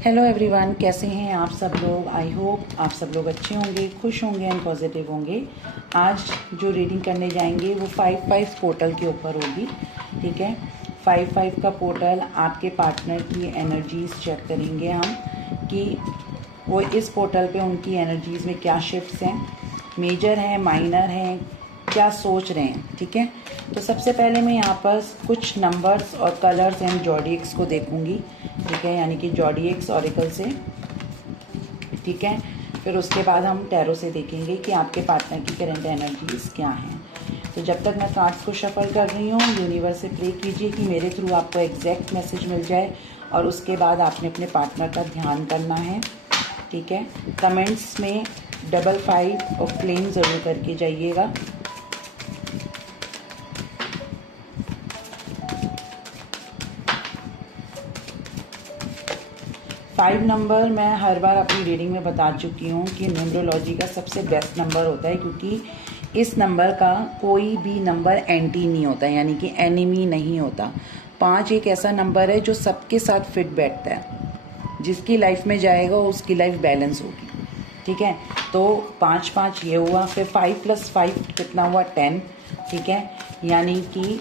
Hello everyone, कैसे हैं आप सब लोग। आई होप आप सब लोग अच्छे होंगे, खुश होंगे एंड पॉजिटिव होंगे। आज जो रीडिंग करने जाएंगे वो 5-5 पोर्टल के ऊपर होगी। ठीक है, 5-5 का पोर्टल आपके पार्टनर की एनर्जीज चेक करेंगे हम कि वो इस पोर्टल पे उनकी एनर्जीज में क्या शिफ्ट्स हैं, मेजर हैं, माइनर हैं, क्या सोच रहे हैं। ठीक है, तो सबसे पहले मैं यहाँ पर कुछ नंबर्स और कलर्स एंड जॉडियक्स को देखूंगी। ठीक है, यानी कि जॉडियक्स ऑरिकल से। ठीक है, फिर उसके बाद हम टैरो से देखेंगे कि आपके पार्टनर की करंट एनर्जीज क्या हैं। तो जब तक मैं कार्ड्स को शफल कर रही हूँ, यूनिवर्स से प्रे कीजिए कि मेरे थ्रू आपको एग्जैक्ट मैसेज मिल जाए और उसके बाद आपने अपने पार्टनर का ध्यान करना है। ठीक है, कमेंट्स में 55 और फ्लेम ज़रूर करके जाइएगा। फाइव नंबर मैं हर बार अपनी रीडिंग में बता चुकी हूँ कि न्यूमरोलॉजी का सबसे बेस्ट नंबर होता है, क्योंकि इस नंबर का कोई भी नंबर एंटी नहीं होता, यानी कि एनिमी नहीं होता। 5 एक ऐसा नंबर है जो सबके साथ फिट बैठता है, जिसकी लाइफ में जाएगा उसकी लाइफ बैलेंस होगी। ठीक है, तो 5-5 ये हुआ। फिर 5 + 5 कितना हुआ, 10। ठीक है, यानी कि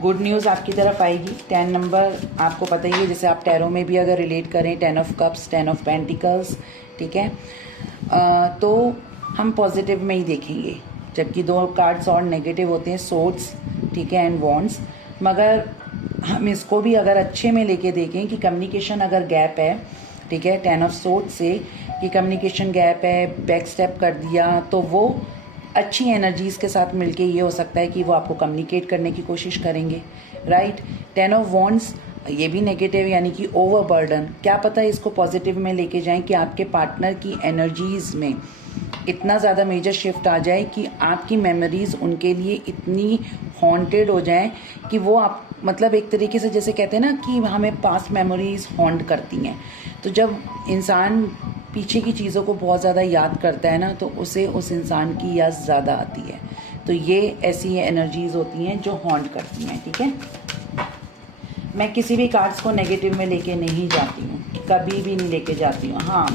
गुड न्यूज़ आपकी तरफ आएगी। 10 नंबर आपको पता ही है, जैसे आप टैरो में भी अगर रिलेट करें 10 ऑफ कप्स, 10 ऑफ पेंटिकल्स। ठीक है, तो हम पॉजिटिव में ही देखेंगे, जबकि 2 कार्ड्स और नेगेटिव होते हैं, सोर्ड्स। ठीक है, एंड वॉन्ड्स। मगर हम इसको भी अगर अच्छे में लेके देखें कि कम्युनिकेशन अगर गैप है, ठीक है, 10 ऑफ सोर्ड्स से कि कम्युनिकेशन गैप है, बैक स्टेप कर दिया, तो वो अच्छी एनर्जीज़ के साथ मिलके ये हो सकता है कि वो आपको कम्युनिकेट करने की कोशिश करेंगे। राइट, 10 ऑफ वॉन्ड्स ये भी नेगेटिव, यानी कि ओवरबर्डन। क्या पता इसको पॉजिटिव में लेके जाएं कि आपके पार्टनर की एनर्जीज़ में इतना ज़्यादा मेजर शिफ्ट आ जाए कि आपकी मेमोरीज़ उनके लिए इतनी हॉन्टेड हो जाए कि वो आप मतलब एक तरीके से जैसे कहते हैं ना कि हमें पास्ट मेमोरीज हॉन्ट करती हैं। तो जब इंसान पीछे की चीज़ों को बहुत ज़्यादा याद करता है ना, तो उसे उस इंसान की याद ज़्यादा आती है। तो ये ऐसी एनर्जीज़ होती हैं जो हॉन्ट करती हैं। ठीक है, मैं किसी भी कार्ड्स को नेगेटिव में लेके नहीं जाती हूँ, कभी भी नहीं लेके जाती हूँ। हाँ,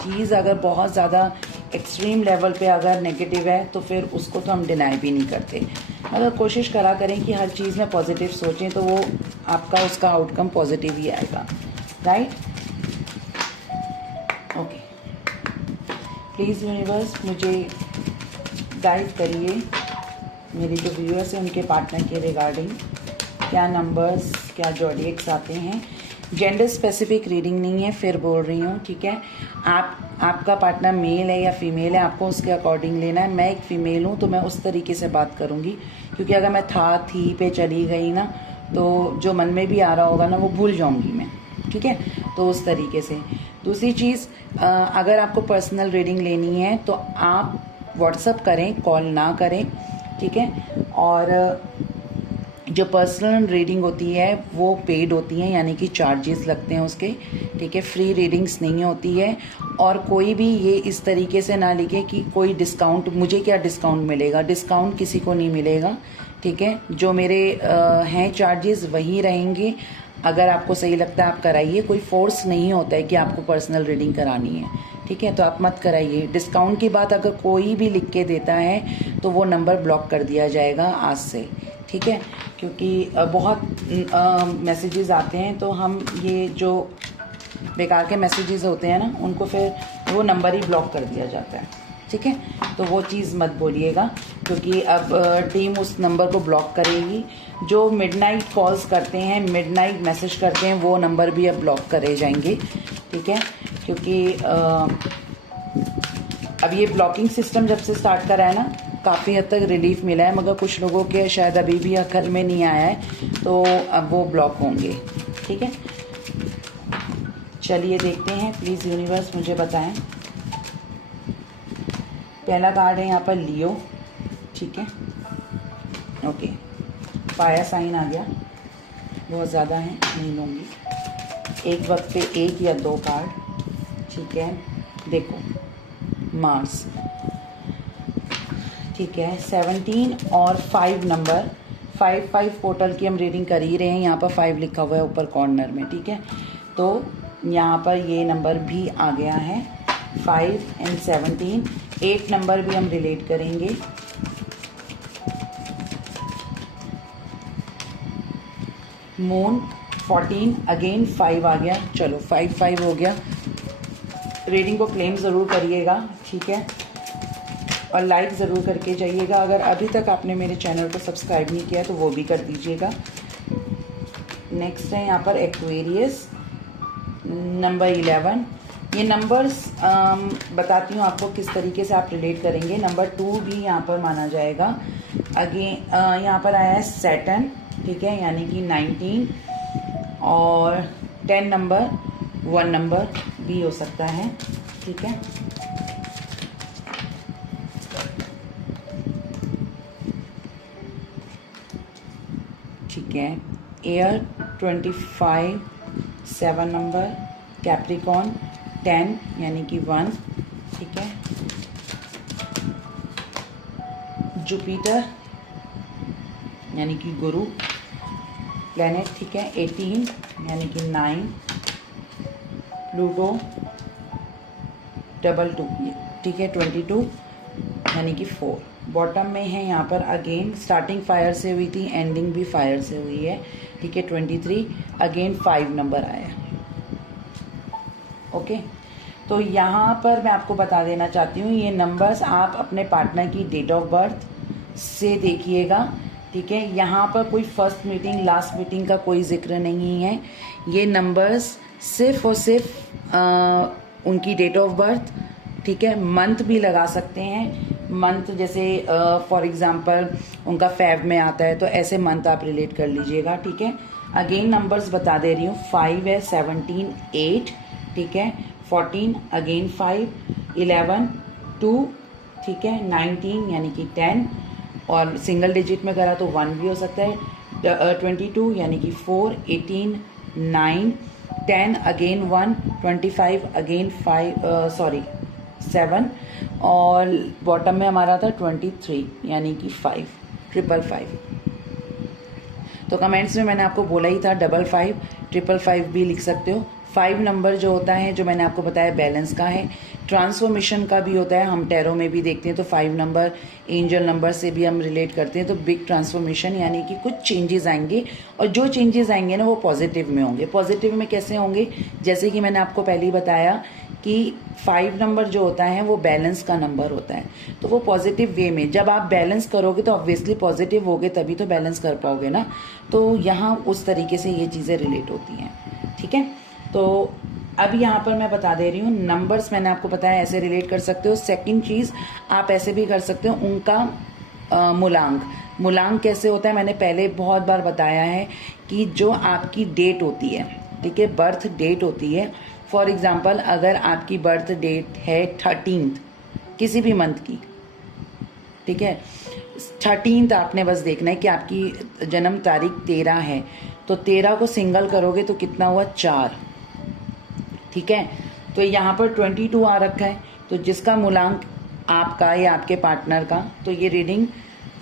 चीज़ अगर बहुत ज़्यादा एक्सट्रीम लेवल पे अगर नेगेटिव है तो फिर उसको तो हम डिनाई भी नहीं करते। अगर कोशिश करा करें कि हर चीज़ में पॉजिटिव सोचें तो वो आपका उसका आउटकम पॉजिटिव ही आएगा। राइट, ओके, प्लीज़ यूनिवर्स मुझे गाइड करिए, मेरे जो व्यूअर्स हैं उनके पार्टनर के रिगार्डिंग क्या नंबर्स, क्या जॉडियक्स आते हैं। जेंडर स्पेसिफिक रीडिंग नहीं है, फिर बोल रही हूँ। ठीक है, आपका पार्टनर मेल है या फीमेल है, आपको उसके अकॉर्डिंग लेना है। मैं एक फ़ीमेल हूँ तो मैं उस तरीके से बात करूँगी, क्योंकि अगर मैं थी पे चली गई ना तो जो मन में भी आ रहा होगा ना वो भूल जाऊँगी मैं। ठीक है, तो उस तरीके से। दूसरी चीज़, अगर आपको पर्सनल रीडिंग लेनी है तो आप व्हाट्सअप करें, कॉल ना करें। ठीक है, और जो पर्सनल रीडिंग होती है वो पेड होती हैं, यानी कि चार्जेस लगते हैं उसके। ठीक है, फ्री रीडिंग्स नहीं होती है। और कोई भी ये इस तरीके से ना लिखे कि कोई डिस्काउंट, मुझे क्या डिस्काउंट मिलेगा, डिस्काउंट किसी को नहीं मिलेगा। ठीक है, जो मेरे हैं चार्जेस वही रहेंगे। अगर आपको सही लगता है आप कराइए, कोई फोर्स नहीं होता है कि आपको पर्सनल रीडिंग करानी है। ठीक है, तो आप मत कराइए। डिस्काउंट की बात अगर कोई भी लिख के देता है तो वो नंबर ब्लॉक कर दिया जाएगा आज से। ठीक है, क्योंकि बहुत मैसेजेस आते हैं, तो हम ये जो बेकार के मैसेजेस होते हैं ना उनको फिर वो नंबर ही ब्लॉक कर दिया जाता है। ठीक है, तो वो चीज़ मत बोलिएगा, क्योंकि अब टीम उस नंबर को ब्लॉक करेगी। जो मिडनाइट कॉल्स करते हैं, मिडनाइट मैसेज करते हैं, वो नंबर भी अब ब्लॉक करे जाएंगे। ठीक है, क्योंकि अब ये ब्लॉकिंग सिस्टम जब से स्टार्ट करा है ना, काफ़ी हद तक रिलीफ मिला है, मगर कुछ लोगों के शायद अभी भी अकल में नहीं आया है, तो अब वो ब्लॉक होंगे। ठीक है, चलिए देखते हैं, प्लीज़ यूनिवर्स मुझे बताएं। पहला कार्ड है यहाँ पर लियो। ठीक है, ओके, फायर साइन आ गया, बहुत ज़्यादा है, नहीं लूँगी। एक वक्त पे 1 या 2 कार्ड। ठीक है, देखो मार्स। ठीक है, 17 और 5 नंबर 5-5 पोर्टल की हम रीडिंग कर ही रहे हैं। यहाँ पर 5 लिखा हुआ है ऊपर कॉर्नर में। ठीक है, तो यहाँ पर ये नंबर भी आ गया है 5 and 17। 8 नंबर भी हम रिलेट करेंगे। मून 14, अगेन 5 आ गया। चलो 5 हो गया। रीडिंग को क्लेम ज़रूर करिएगा, ठीक है, और लाइक ज़रूर करके जाइएगा। अगर अभी तक आपने मेरे चैनल को सब्सक्राइब नहीं किया तो वो भी कर दीजिएगा। नेक्स्ट है यहाँ पर एक्वेरियस नंबर 11। ये नंबर्स बताती हूँ आपको किस तरीके से आप रिलेट करेंगे। नंबर 2 भी यहाँ पर माना जाएगा। अगेन यहाँ पर आया है सैटर्न, ठीक है, यानी कि 19, और 10 नंबर 1 नंबर भी हो सकता है, ठीक है। ठीक है, एयर 25 7 नंबर, कैप्रिकॉन 10 यानी कि 1, ठीक है। जुपिटर यानी कि गुरु प्लेनेट, ठीक है, 18 यानी कि 9। प्लूटो 22, ठीक है, 22 यानी कि 4। बॉटम में है यहाँ पर अगेन स्टार्टिंग फायर से हुई थी, एंडिंग भी फायर से हुई है, ठीक है, 23। अगेन 5 नंबर आया। ओके, तो यहाँ पर मैं आपको बता देना चाहती हूँ, ये नंबर्स आप अपने पार्टनर की डेट ऑफ बर्थ से देखिएगा, ठीक है। यहाँ पर कोई फर्स्ट मीटिंग लास्ट मीटिंग का कोई जिक्र नहीं है। ये नंबर्स सिर्फ और सिर्फ उनकी डेट ऑफ बर्थ, ठीक है। मंथ भी लगा सकते हैं, मंथ जैसे फॉर एग्जांपल उनका फेब में आता है तो ऐसे मंथ आप रिलेट कर लीजिएगा, ठीक है। अगेन नंबर्स बता दे रही हूँ, 5 है, 17 8, ठीक है, 14 अगेन 5, 11 2, ठीक है, 19 यानी कि 10, और सिंगल डिजिट में करा तो 1 भी हो सकता है, 22 यानी कि 4, 18 9, 10 अगेन 1, 25 अगेन 7, और बॉटम में हमारा था 23 यानी कि 5, 555। तो कमेंट्स में मैंने आपको बोला ही था 55 555 भी लिख सकते हो। 5 नंबर जो होता है, जो मैंने आपको बताया, बैलेंस का है, ट्रांसफॉर्मेशन का भी होता है, हम टैरो में भी देखते हैं। तो 5 नंबर एंजल नंबर से भी हम रिलेट करते हैं। तो बिग ट्रांसफॉर्मेशन यानी कि कुछ चेंजेस आएंगे, और जो चेंजेस आएंगे ना वो पॉजिटिव में होंगे। पॉजिटिव में कैसे होंगे, जैसे कि मैंने आपको पहले ही बताया कि 5 नंबर जो होता है वो बैलेंस का नंबर होता है। तो वो पॉजिटिव वे में जब आप बैलेंस करोगे तो ऑब्वियसली पॉजिटिव होगे, तभी तो बैलेंस कर पाओगे ना। तो यहाँ उस तरीके से ये चीज़ें रिलेट होती हैं, ठीक है। तो अब यहाँ पर मैं बता दे रही हूँ, नंबर्स मैंने आपको बताया ऐसे रिलेट कर सकते हो। सेकंड चीज़ आप ऐसे भी कर सकते हो, उनका मूलांक कैसे होता है, मैंने पहले बहुत बार बताया है कि जो आपकी डेट होती है, ठीक है, बर्थ डेट होती है। फॉर एग्जाम्पल अगर आपकी बर्थ डेट है 13 किसी भी मंथ की, ठीक है, 13 आपने बस देखना है कि आपकी जन्म तारीख 13 है, तो 13 को सिंगल करोगे तो कितना हुआ, 4, ठीक है। तो यहाँ पर 22 आ रखा है, तो जिसका मूलांक आपका या आपके पार्टनर का, तो ये रीडिंग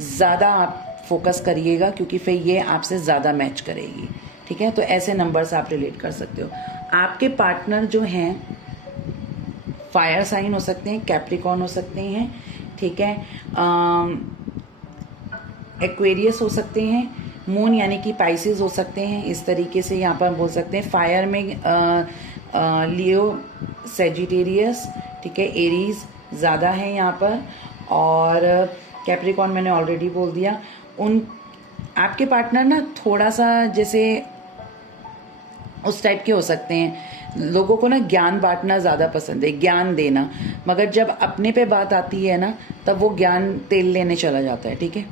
ज़्यादा आप फोकस करिएगा, क्योंकि फिर ये आपसे ज़्यादा मैच करेगी, ठीक है। तो ऐसे नंबर्स आप रिलेट कर सकते हो। आपके पार्टनर जो हैं फायर साइन हो सकते हैं, कैप्रिकॉर्न हो सकते हैं, ठीक है, एक्वेरियस हो सकते हैं, मून यानी कि पाइसेस हो सकते हैं। इस तरीके से यहाँ पर बोल सकते हैं। फायर में लियो, सेजिटेरियस, ठीक है, एरीज ज़्यादा है यहाँ पर, और कैप्रिकॉर्न मैंने ऑलरेडी बोल दिया। आपके पार्टनर ना थोड़ा सा जैसे उस टाइप के हो सकते हैं, लोगों को ना ज्ञान बांटना ज़्यादा पसंद है, ज्ञान देना, मगर जब अपने पे बात आती है ना तब वो ज्ञान तेल लेने चला जाता है, ठीक है,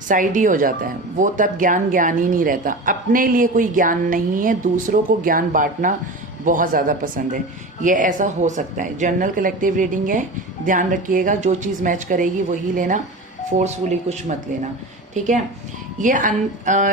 साइड ही हो जाता है वो, तब ज्ञान ही नहीं रहता। अपने लिए कोई ज्ञान नहीं है, दूसरों को ज्ञान बांटना बहुत ज़्यादा पसंद है। ये ऐसा हो सकता है। जनरल कलेक्टिव रीडिंग है, ध्यान रखिएगा, जो चीज़ मैच करेगी वही लेना, फोर्सफुली कुछ मत लेना, ठीक है। ये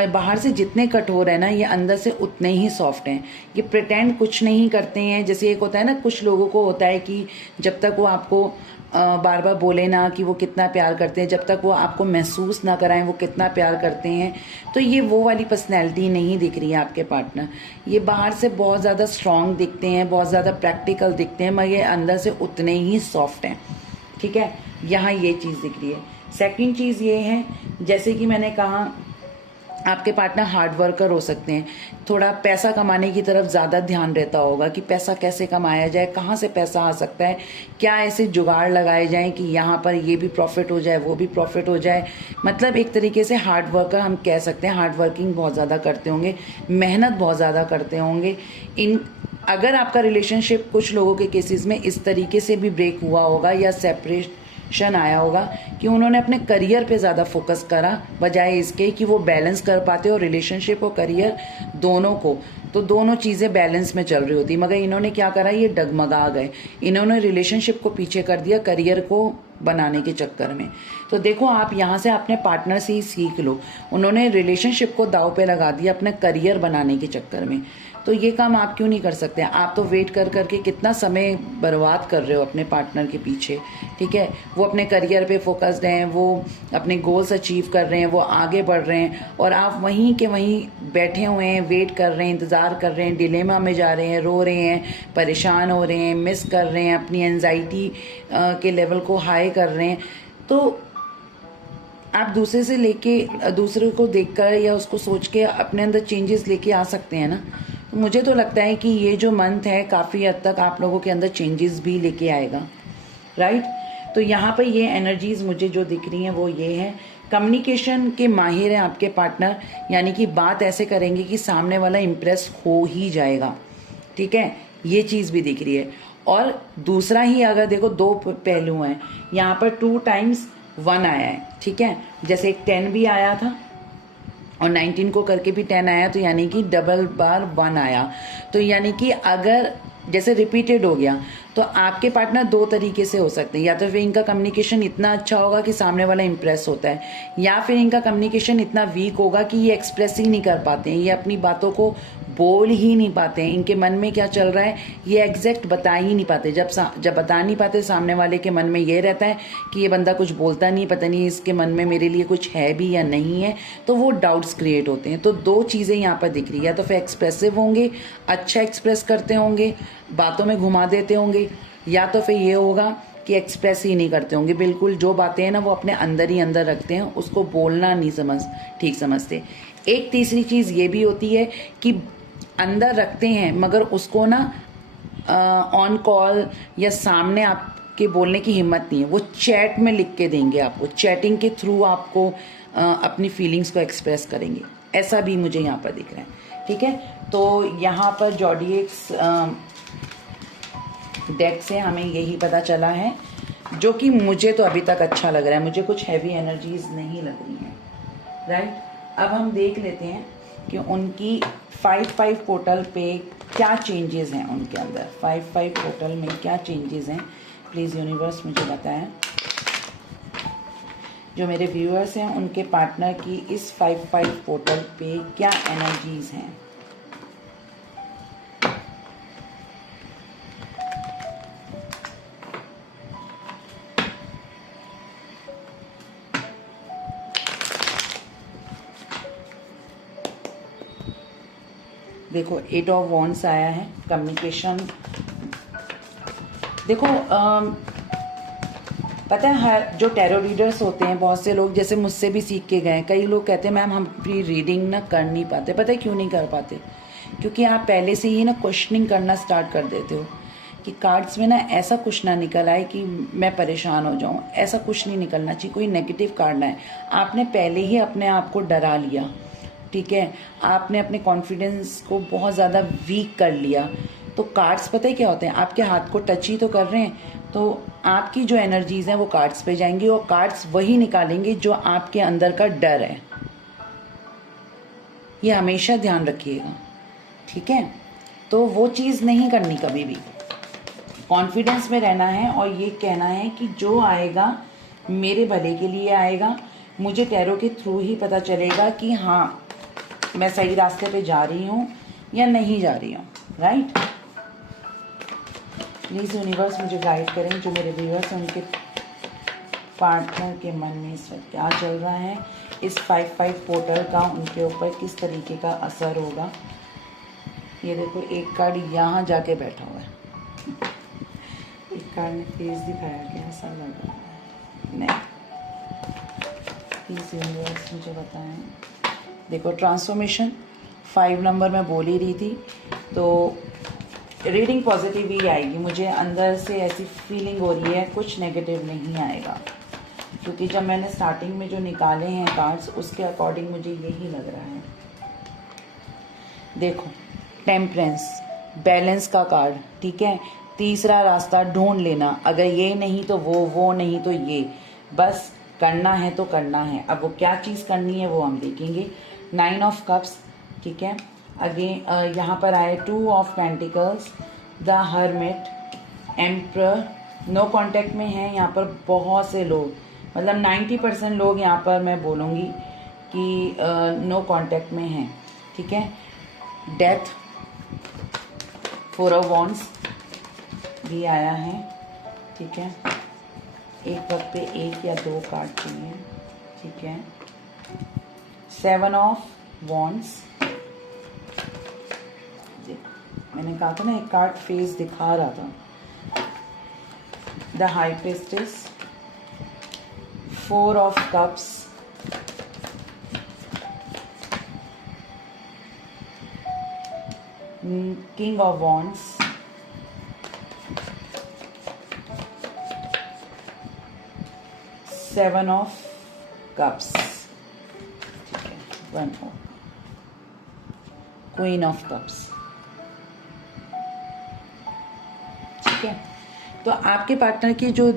बाहर से जितने कठोर है ना, ये अंदर से उतने ही सॉफ्ट हैं। ये प्रिटेंड कुछ नहीं करते हैं। जैसे एक होता है ना, कुछ लोगों को होता है कि जब तक वो आपको बार बार बोले ना कि वो कितना प्यार करते हैं, जब तक वो आपको महसूस ना कराएं वो कितना प्यार करते हैं, तो ये वो वाली पर्सनैलिटी नहीं दिख रही है आपके पार्टनर। ये बाहर से बहुत ज़्यादा स्ट्रांग दिखते हैं, बहुत ज़्यादा प्रैक्टिकल दिखते हैं, मगर ये अंदर से उतने ही सॉफ्ट हैं। ठीक है, यहाँ ये चीज़ दिख रही है। सेकंड चीज़ ये है, जैसे कि मैंने कहा, आपके पार्टनर हार्ड वर्कर हो सकते हैं, थोड़ा पैसा कमाने की तरफ ज़्यादा ध्यान रहता होगा कि पैसा कैसे कमाया जाए, कहाँ से पैसा आ सकता है, क्या ऐसे जुगाड़ लगाए जाएं कि यहाँ पर ये भी प्रॉफिट हो जाए, वो भी प्रॉफिट हो जाए। मतलब एक तरीके से हार्ड वर्कर हम कह सकते हैं, हार्ड वर्किंग बहुत ज़्यादा करते होंगे, मेहनत बहुत ज़्यादा करते होंगे। अगर आपका रिलेशनशिप कुछ लोगों के केसेस में इस तरीके से भी ब्रेक हुआ होगा या सेपरेशन आया होगा कि उन्होंने अपने करियर पे ज़्यादा फोकस करा बजाय इसके कि वो बैलेंस कर पाते और रिलेशनशिप और करियर दोनों को, तो दोनों चीज़ें बैलेंस में चल रही होती, मगर इन्होंने क्या करा, ये डगमगा गए, इन्होंने रिलेशनशिप को पीछे कर दिया करियर को बनाने के चक्कर में। तो देखो, आप यहाँ से अपने पार्टनर से ही सीख लो, उन्होंने रिलेशनशिप को दांव पे लगा दिया अपने करियर बनाने के चक्कर में। तो ये काम आप क्यों नहीं कर सकते? आप तो वेट कर करके कितना समय बर्बाद कर रहे हो अपने पार्टनर के पीछे। ठीक है, वो अपने करियर पे फोकस्ड हैं, वो अपने गोल्स अचीव कर रहे हैं, वो आगे बढ़ रहे हैं, और आप वहीं के वहीं बैठे हुए हैं, वेट कर रहे हैं, इंतज़ार कर रहे हैं, डिलेमा में जा रहे हैं, रो रहे हैं, परेशान हो रहे हैं, मिस कर रहे हैं, अपनी एंजाइटी के लेवल को हाई कर रहे हैं। तो आप दूसरे से लेके, दूसरे को देखकर या उसको सोच के अपने अंदर चेंजेस लेके आ सकते हैं ना। तो मुझे तो लगता है कि ये जो मंथ है काफ़ी हद तक आप लोगों के अंदर चेंजेस भी लेके आएगा, राइट। तो यहाँ पर ये एनर्जीज मुझे जो दिख रही हैं वो ये है, कम्युनिकेशन के माहिर हैं आपके पार्टनर, यानी कि बात ऐसे करेंगे कि सामने वाला इम्प्रेस हो ही जाएगा। ठीक है, ये चीज़ भी दिख रही है। और दूसरा ही अगर देखो, दो पहलू हैं यहाँ पर, 2 टाइम्स 1 आया है। ठीक है, जैसे एक 10 भी आया था और 19 को करके भी 10 आया, तो यानी कि डबल बार 1 आया। तो यानी कि अगर जैसे रिपीटेड हो गया, तो आपके पार्टनर 2 तरीके से हो सकते हैं, या तो फिर इनका कम्युनिकेशन इतना अच्छा होगा कि सामने वाला इंप्रेस होता है, या फिर इनका कम्युनिकेशन इतना वीक होगा कि ये एक्सप्रेस ही नहीं कर पाते हैं, ये अपनी बातों को बोल ही नहीं पाते हैं, इनके मन में क्या चल रहा है ये एग्जैक्ट बता ही नहीं पाते। जब बता नहीं पाते, सामने वाले के मन में ये रहता है कि ये बंदा कुछ बोलता नहीं, पता नहीं इसके मन में मेरे लिए कुछ है भी या नहीं है, तो वो डाउट्स क्रिएट होते हैं। तो 2 चीज़ें यहाँ पर दिख रही है, या तो फिर एक्सप्रेसिव होंगे, अच्छा एक्सप्रेस करते होंगे, बातों में घुमा देते होंगे, या तो फिर ये होगा कि एक्सप्रेस ही नहीं करते होंगे, बिल्कुल जो बातें हैं ना वो अपने अंदर ही अंदर रखते हैं, उसको बोलना नहीं ठीक समझते। एक तीसरी चीज़ ये भी होती है कि अंदर रखते हैं मगर उसको ना ऑन कॉल या सामने आपके बोलने की हिम्मत नहीं है, वो चैट में लिख के देंगे आपको, चैटिंग के थ्रू आपको अपनी फीलिंग्स को एक्सप्रेस करेंगे, ऐसा भी मुझे यहाँ पर दिख रहा है। ठीक है, तो यहाँ पर जॉडिएक्स डेक से हमें यही पता चला है, जो कि मुझे तो अभी तक अच्छा लग रहा है, मुझे कुछ हैवी एनर्जीज नहीं लग रही हैं, राइट। अब हम देख लेते हैं कि उनकी 5-5 पोर्टल पे क्या चेंजेस हैं, उनके अंदर 5-5 पोर्टल में क्या चेंजेस हैं। प्लीज़ यूनिवर्स मुझे बताएं, जो मेरे व्यूअर्स हैं उनके पार्टनर की इस 5-5 पोर्टल पे क्या एनर्जीज हैं। देखो 8 ऑफ वॉन्ड्स आया है, कम्युनिकेशन। देखो पता है, हर जो टैरो रीडर्स होते हैं, बहुत से लोग जैसे मुझसे भी सीख के गए, कई लोग कहते हैं मैम हम अपनी रीडिंग ना कर नहीं पाते। पता है क्यों नहीं कर पाते? क्योंकि आप पहले से ही ना क्वेश्चनिंग करना स्टार्ट कर देते हो कि कार्ड्स में ना ऐसा कुछ ना निकल आए कि मैं परेशान हो जाऊं, ऐसा कुछ नहीं निकलना चाहिए, कोई नेगेटिव कार्ड ना है। आपने पहले ही अपने आप को डरा लिया, ठीक है, आपने अपने कॉन्फिडेंस को बहुत ज़्यादा वीक कर लिया। तो कार्ड्स पता है क्या होते हैं, आपके हाथ को टच ही तो कर रहे हैं, तो आपकी जो एनर्जीज हैं वो कार्ड्स पे जाएंगी और कार्ड्स वही निकालेंगे जो आपके अंदर का डर है। ये हमेशा ध्यान रखिएगा, ठीक है। तो वो चीज़ नहीं करनी कभी भी, कॉन्फिडेंस में रहना है और ये कहना है कि जो आएगा मेरे भले के लिए आएगा। मुझे टैरो के थ्रू ही पता चलेगा कि हाँ मैं सही रास्ते पे जा रही हूँ या नहीं जा रही हूँ, राइट। प्लीज़ यूनिवर्स मुझे गाइड करें, जो मेरे व्यूअर्स हैं उनके पार्टनर के मन में इस वक्त क्या चल रहा है, इस 5-5 पोर्टल का उनके ऊपर किस तरीके का असर होगा। ये देखो एक कार्ड यहाँ जाके बैठा हुआ है, एक कार्ड में फेस दिखाया गया, ऐसा लग रहा है नहीं। प्लीज़ यूनिवर्स मुझे बताएं। देखो ट्रांसफॉर्मेशन 5 नंबर मैं बोल ही रही थी, तो रीडिंग पॉजिटिव ही आएगी। मुझे अंदर से ऐसी फीलिंग हो रही है, कुछ नेगेटिव नहीं आएगा, क्योंकि जब मैंने स्टार्टिंग में जो निकाले हैं कार्ड्स उसके अकॉर्डिंग मुझे यही लग रहा है। देखो टेम्परेंस, बैलेंस का कार्ड, ठीक है। तीसरा रास्ता ढूंढ लेना, अगर ये नहीं तो वो नहीं तो ये, बस करना है तो करना है। अब वो क्या चीज़ करनी है वो हम देखेंगे। 9 ऑफ कप्स, ठीक है। अगेन यहाँ पर आए 2 of pentacles, the hermit, emperor, no contact में है यहाँ पर बहुत से लोग, मतलब 90% लोग यहाँ पर मैं बोलूँगी कि नो कांटेक्ट में हैं, ठीक है। डेथ, 4 ऑफ वॉन्ड्स भी आया है, ठीक है। एक वक्त पे 1 या 2 कार्ड चाहिए, ठीक है। 7 ऑफ वॉन्ड्स, मैंने कहा था ना एक कार्ड फेस दिखा रहा था। The high priestess, 4 of cups, king of wands, 7 of cups, ठीक है। 1 ऑफ क्वीन ऑफ कप्स, ठीक है। तो आपके पार्टनर की जो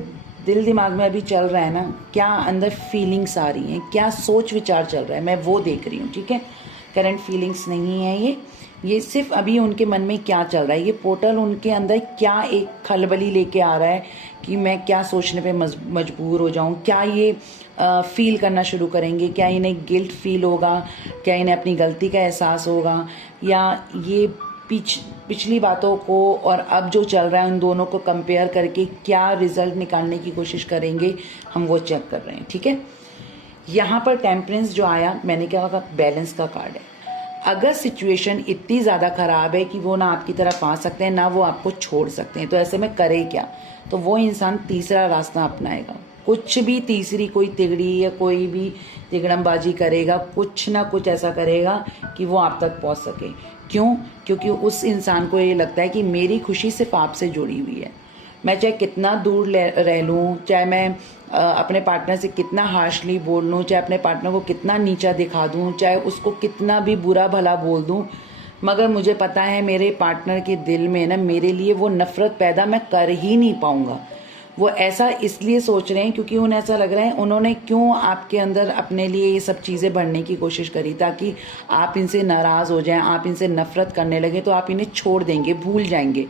दिल दिमाग में अभी चल रहा है ना, क्या अंदर फीलिंग्स आ रही हैं, क्या सोच विचार चल रहा है, मैं वो देख रही हूँ, ठीक है। करंट फीलिंग्स नहीं है ये सिर्फ अभी उनके मन में क्या चल रहा है। ये पोर्टल उनके अंदर क्या एक खलबली लेके आ रहा है कि मैं क्या सोचने पे मजबूर हो जाऊं, क्या ये फील करना शुरू करेंगे, क्या इन्हें गिल्ट फील होगा, क्या इन्हें अपनी गलती का एहसास होगा, या ये पिछली बातों को और अब जो चल रहा है उन दोनों को कंपेयर करके क्या रिजल्ट निकालने की कोशिश करेंगे, हम वो चेक कर रहे हैं, ठीक है। यहाँ पर टेम्परेंस जो आया, मैंने क्या कहा, बैलेंस का कार्ड है। अगर सिचुएशन इतनी ज़्यादा ख़राब है कि वो ना आपकी तरफ आ सकते हैं ना वो आपको छोड़ सकते हैं, तो ऐसे में करे क्या, तो वो इंसान तीसरा रास्ता अपनाएगा। कुछ भी तीसरी कोई तिगड़ी या कोई भी तिगड़मबाजी करेगा, कुछ ना कुछ ऐसा करेगा कि वो आप तक पहुंच सके। क्यों? क्योंकि उस इंसान को ये लगता है कि मेरी खुशी सिर्फ आपसे जुड़ी हुई है। मैं चाहे कितना दूर रह लूँ, चाहे मैं अपने पार्टनर से कितना हार्शली बोल लूँ, चाहे अपने पार्टनर को कितना नीचा दिखा दूँ, चाहे उसको कितना भी बुरा भला बोल दूँ, मगर मुझे पता है मेरे पार्टनर के दिल में ना मेरे लिए वो नफ़रत पैदा मैं कर ही नहीं पाऊँगा। वो ऐसा इसलिए सोच रहे हैं क्योंकि उन्हें ऐसा लग रहा है उन्होंने क्यों आपके अंदर अपने लिए ये सब चीज़ें भरने की कोशिश करी ताकि आप इनसे नाराज़ हो जाएं, आप इनसे नफ़रत करने लगे तो आप इन्हें छोड़ देंगे, भूल जाएंगे,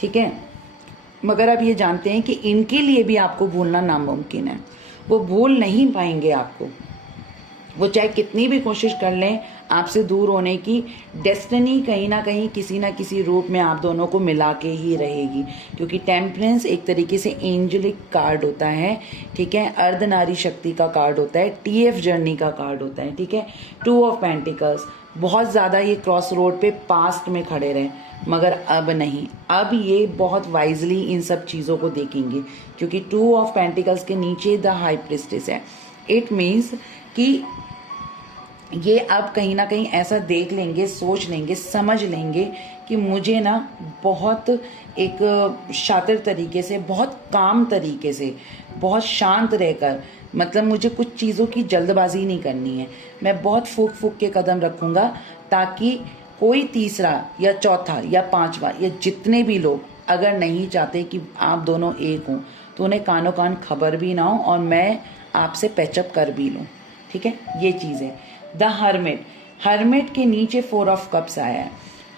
ठीक है। मगर आप ये जानते हैं कि इनके लिए भी आपको भूलना नामुमकिन है। वो भूल नहीं पाएंगे आपको, वो चाहे कितनी भी कोशिश कर लें आपसे दूर होने की, डेस्टिनी कहीं ना कहीं किसी ना किसी रूप में आप दोनों को मिला के ही रहेगी। क्योंकि टेम्परेंस एक तरीके से एंजलिक कार्ड होता है, ठीक है, अर्धनारी शक्ति का कार्ड होता है, TF जर्नी का कार्ड होता है, ठीक है। 2 ऑफ पेंटिकल्स, बहुत ज़्यादा ये क्रॉस रोड पे पास्ट में खड़े रहे, मगर अब नहीं, अब ये बहुत वाइजली इन सब चीज़ों को देखेंगे क्योंकि 2 ऑफ पेंटिकल्स के नीचे द हाई प्रिस्टेस है। इट मीन्स कि ये अब कहीं ना कहीं ऐसा देख लेंगे, सोच लेंगे, समझ लेंगे कि मुझे ना बहुत एक शातिर तरीके से, बहुत काम तरीके से, बहुत शांत रहकर, मतलब मुझे कुछ चीज़ों की जल्दबाजी नहीं करनी है। मैं बहुत फूक फूक के कदम रखूँगा ताकि कोई तीसरा या चौथा या पांचवा या जितने भी लोग अगर नहीं चाहते कि आप दोनों एक हों तो उन्हें कानों कान खबर भी ना हो और मैं आपसे पैचअप कर भी लूँ, ठीक है। ये चीज़ है। द हर्मिट, हर्मिट के नीचे 4 ऑफ कप्स आया है।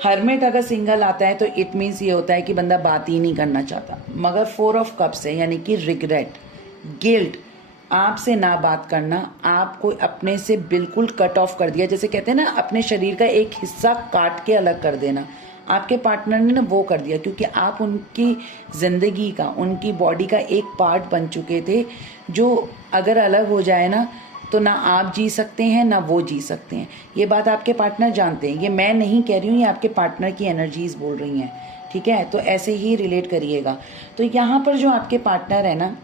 हर्मिट अगर सिंगल आता है तो इट मीन्स ये होता है कि बंदा बात ही नहीं करना चाहता, मगर 4 ऑफ कप्स है यानी कि रिग्रेट, गिल्ट, आपसे ना बात करना, आपको अपने से बिल्कुल कट ऑफ कर दिया, जैसे कहते हैं ना अपने शरीर का एक हिस्सा काट के अलग कर देना, आपके पार्टनर ने ना वो कर दिया, क्योंकि आप उनकी ज़िंदगी का, उनकी बॉडी का एक पार्ट बन चुके थे, जो अगर अलग हो जाए ना तो ना आप जी सकते हैं ना वो जी सकते हैं। ये बात आपके पार्टनर जानते हैं, ये मैं नहीं कह रही हूँ, ये आपके पार्टनर की एनर्जीज बोल रही हैं, ठीक है। तो ऐसे ही रिलेट करिएगा। तो यहाँ पर जो आपके पार्टनर है ना,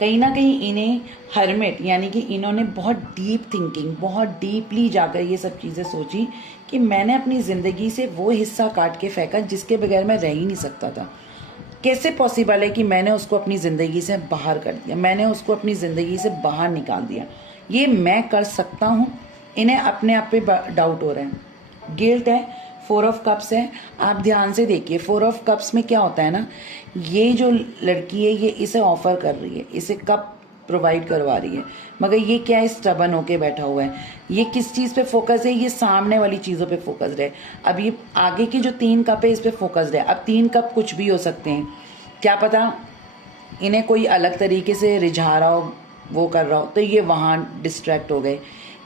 कहीं ना कहीं इन्हें हर्मिट, यानी कि इन्होंने बहुत डीप थिंकिंग, बहुत डीपली जाकर ये सब चीज़ें सोची कि मैंने अपनी ज़िंदगी से वो हिस्सा काट के फेंका जिसके बगैर मैं रह ही नहीं सकता था। कैसे पॉसिबल है कि मैंने उसको अपनी ज़िंदगी से बाहर कर दिया, मैंने उसको अपनी ज़िंदगी से बाहर निकाल दिया, ये मैं कर सकता हूँ। इन्हें अपने आप पे डाउट हो रहा है, गिल्ट है। 4 ऑफ कप्स है। आप ध्यान से देखिए, 4 ऑफ कप्स में क्या होता है ना, ये जो लड़की है ये इसे ऑफर कर रही है, इसे कप प्रोवाइड करवा रही है, मगर ये क्या है, स्टबन होके बैठा हुआ है। ये किस चीज़ पे फोकस है, ये सामने वाली चीज़ों पे फोकस्ड है। अब ये आगे की जो 3 कप है इस पे फोकस्ड है। अब 3 कप कुछ भी हो सकते हैं, क्या पता इन्हें कोई अलग तरीके से रिझा रहा हो, वो कर रहा हो, तो ये वहाँ डिस्ट्रैक्ट हो गए।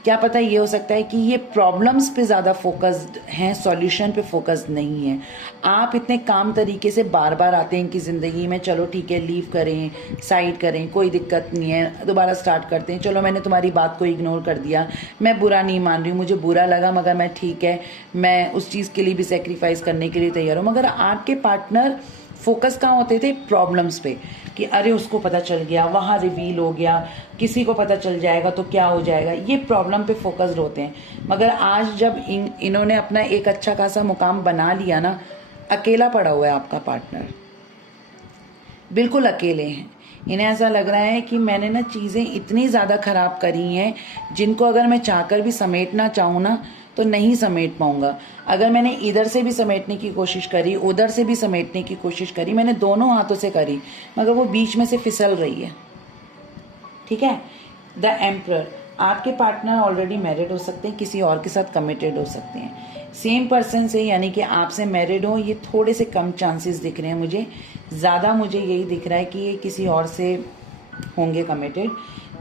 क्या पता ये हो सकता है कि ये प्रॉब्लम्स पे ज़्यादा फोकस्ड हैं, सॉल्यूशन पे फोकस्ड नहीं है। आप इतने काम तरीके से बार बार आते हैं इनकी ज़िंदगी में, चलो ठीक है लीव करें, साइड करें, कोई दिक्कत नहीं है, दोबारा स्टार्ट करते हैं, चलो मैंने तुम्हारी बात को इग्नोर कर दिया, मैं बुरा नहीं मान रही हूँ, मुझे बुरा लगा मगर मैं ठीक है, मैं उस चीज़ के लिए भी सेक्रीफाइस करने के लिए तैयार हूँ। मगर आपके पार्टनर फोकस कहाँ होते थे, प्रॉब्लम्स पे, कि अरे उसको पता चल गया, वहाँ रिवील हो गया, किसी को पता चल जाएगा तो क्या हो जाएगा, ये प्रॉब्लम पे फोकस्ड होते हैं। मगर आज जब इन्होंने अपना एक अच्छा खासा मुकाम बना लिया ना, अकेला पड़ा हुआ है आपका पार्टनर, बिल्कुल अकेले हैं। इन्हें ऐसा लग रहा है कि मैंने ना चीज़ें इतनी ज़्यादा ख़राब करी हैं जिनको अगर मैं चाहकर भी समेटना चाहूँ ना तो नहीं समेट पाऊंगा। अगर मैंने इधर से भी समेटने की कोशिश करी, उधर से भी समेटने की कोशिश करी, मैंने दोनों हाथों से करी, मगर वो बीच में से फिसल रही है, ठीक है। द एम्परर, आपके पार्टनर ऑलरेडी मैरिड हो सकते हैं, किसी और के साथ कमिटेड हो सकते हैं। सेम पर्सन से, यानी कि आपसे मैरिड हो, ये थोड़े से कम चांसेस दिख रहे हैं मुझे, ज़्यादा मुझे यही दिख रहा है कि ये किसी और से होंगे कमिटेड,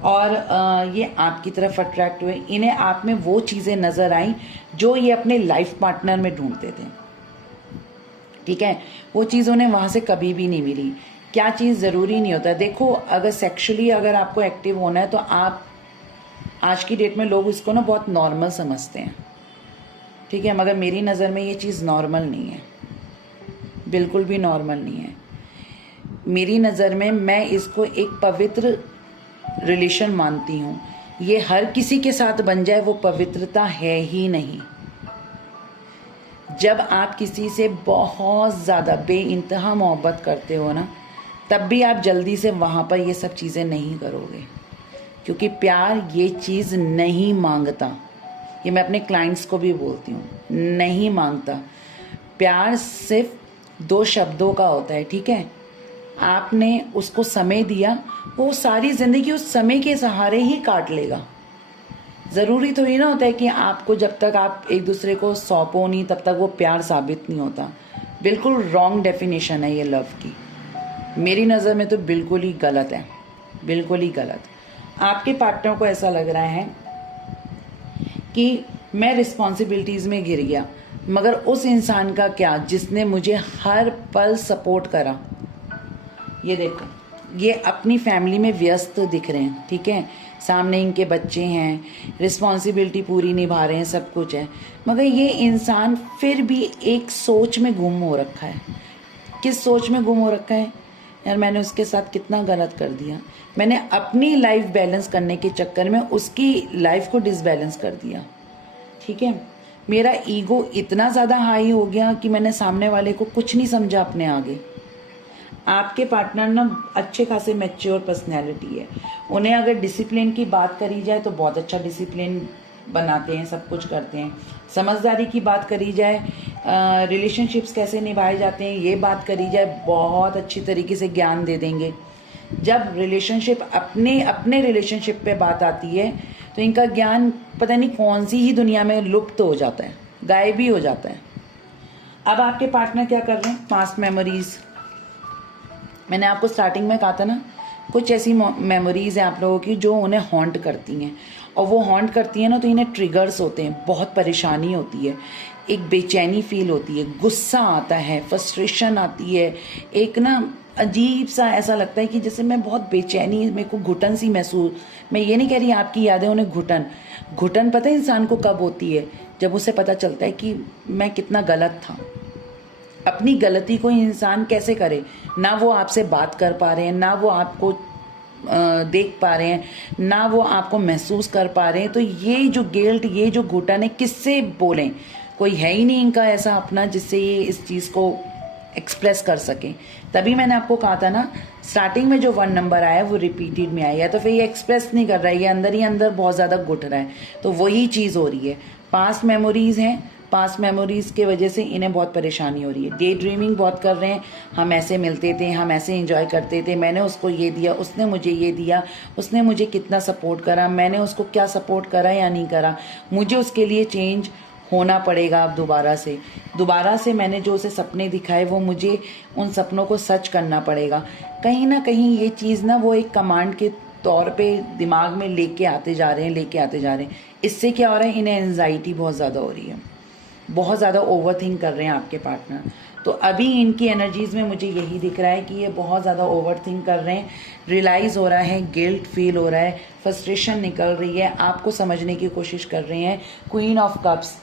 और ये आपकी तरफ अट्रैक्ट हुए। इन्हें आप में वो चीज़ें नज़र आई जो ये अपने लाइफ पार्टनर में ढूंढते थे, ठीक है। वो चीज़ उन्हें वहाँ से कभी भी नहीं मिली। क्या चीज़ ज़रूरी नहीं होता, देखो अगर सेक्सुअली अगर आपको एक्टिव होना है तो आप, आज की डेट में लोग इसको ना बहुत नॉर्मल समझते हैं, ठीक है, मगर मेरी नज़र में ये चीज़ नॉर्मल नहीं है, बिल्कुल भी नॉर्मल नहीं है। मेरी नज़र में मैं इसको एक पवित्र रिलेशन मानती हूँ। ये हर किसी के साथ बन जाए वो पवित्रता है ही नहीं। जब आप किसी से बहुत ज़्यादा बेइंतहा मोहब्बत करते हो ना, तब भी आप जल्दी से वहाँ पर ये सब चीज़ें नहीं करोगे, क्योंकि प्यार ये चीज़ नहीं मांगता। ये मैं अपने क्लाइंट्स को भी बोलती हूँ, नहीं मांगता। प्यार सिर्फ 2 शब्दों का होता है, ठीक है। आपने उसको समय दिया, वो सारी ज़िंदगी उस समय के सहारे ही काट लेगा। ज़रूरी तो ये ना होता है कि आपको जब तक आप एक दूसरे को सौंपो नहीं तब तक वो प्यार साबित नहीं होता। बिल्कुल रॉन्ग डेफिनेशन है ये लव की, मेरी नज़र में तो बिल्कुल ही गलत है, बिल्कुल ही गलत। आपके पार्टनर को ऐसा लग रहा है कि मैं रिस्पॉन्सिबिलिटीज़ में घिर गया, मगर उस इंसान का क्या जिसने मुझे हर पल सपोर्ट करा। ये देखो, ये अपनी फैमिली में व्यस्त दिख रहे हैं, ठीक है, सामने इनके बच्चे हैं, रिस्पॉन्सिबिलिटी पूरी निभा रहे हैं, सब कुछ है, मगर ये इंसान फिर भी एक सोच में गुम हो रखा है। किस सोच में गुम हो रखा है, यार मैंने उसके साथ कितना गलत कर दिया, मैंने अपनी लाइफ बैलेंस करने के चक्कर में उसकी लाइफ को डिसबैलेंस कर दिया, ठीक है। मेरा ईगो इतना ज़्यादा हाई हो गया कि मैंने सामने वाले को कुछ नहीं समझा अपने आगे। आपके पार्टनर ना अच्छे खासे मैच्योर पर्सनैलिटी है, उन्हें अगर डिसिप्लिन की बात करी जाए तो बहुत अच्छा डिसिप्लिन बनाते हैं, सब कुछ करते हैं। समझदारी की बात करी जाए, रिलेशनशिप्स कैसे निभाए जाते हैं ये बात करी जाए, बहुत अच्छी तरीके से ज्ञान दे देंगे। जब रिलेशनशिप अपने रिलेशनशिप पे बात आती है तो इनका ज्ञान पता नहीं कौन सी ही दुनिया में लुप्त हो जाता है, गायब ही हो जाता है। अब आपके पार्टनर क्या कर रहे हैं, पास्ट मेमोरीज, मैंने आपको स्टार्टिंग में कहा था ना, कुछ ऐसी मेमोरीज हैं आप लोगों की जो उन्हें हॉन्ट करती हैं, और वो हॉन्ट करती हैं ना तो इन्हें ट्रिगर्स होते हैं, बहुत परेशानी होती है। एक बेचैनी फील होती है, गुस्सा आता है, फ्रस्ट्रेशन आती है, एक ना अजीब सा ऐसा लगता है कि जैसे मैं बहुत बेचैनी, मेरे को घुटन सी महसूस। मैं ये नहीं कह रही आपकी यादें उन्हें घुटन, घुटन पता है इंसान को कब होती है? जब उसे पता चलता है कि मैं कितना गलत था। अपनी गलती को इंसान कैसे करे? ना वो आपसे बात कर पा रहे हैं, ना वो आपको देख पा रहे हैं, ना वो आपको महसूस कर पा रहे हैं। तो ये जो गिल्ट, ये जो घुटन है, किससे बोलें? कोई है ही नहीं इनका ऐसा अपना जिससे ये इस चीज़ को एक्सप्रेस कर सके। तभी मैंने आपको कहा था ना, स्टार्टिंग में जो 1 नंबर आया वो रिपीटेड में आया, तो फिर ये एक्सप्रेस नहीं कर रहा है, ये अंदर ही अंदर बहुत ज़्यादा घुट रहा है। तो वही चीज़ हो रही है। पास्ट मेमोरीज़ हैं, पास्ट मेमोरीज़ के वजह से इन्हें बहुत परेशानी हो रही है। डे ड्रीमिंग बहुत कर रहे हैं, हम ऐसे मिलते थे, हम ऐसे एंजॉय करते थे, मैंने उसको ये दिया, उसने मुझे ये दिया, उसने मुझे कितना सपोर्ट करा, मैंने उसको क्या सपोर्ट करा या नहीं करा, मुझे उसके लिए चेंज होना पड़ेगा। अब दोबारा से मैंने जो उसे सपने दिखाए वो मुझे उन सपनों को सच करना पड़ेगा। कहीं ना कहीं ये चीज़ ना वो एक कमांड के तौर पे दिमाग में लेके आते जा रहे हैं। इससे क्या हो रहा है? इन्हें एंजाइटी बहुत ज़्यादा हो रही है, बहुत ज़्यादा ओवर थिंक कर रहे हैं आपके पार्टनर। तो अभी इनकी एनर्जीज़ में मुझे यही दिख रहा है कि ये बहुत ज़्यादा ओवर थिंक कर रहे हैं। रियलाइज़ हो रहा है, गिल्ट फील हो रहा है, फ्रस्ट्रेशन निकल रही है, आपको समझने की कोशिश कर रहे हैं। क्वीन ऑफ कप्स,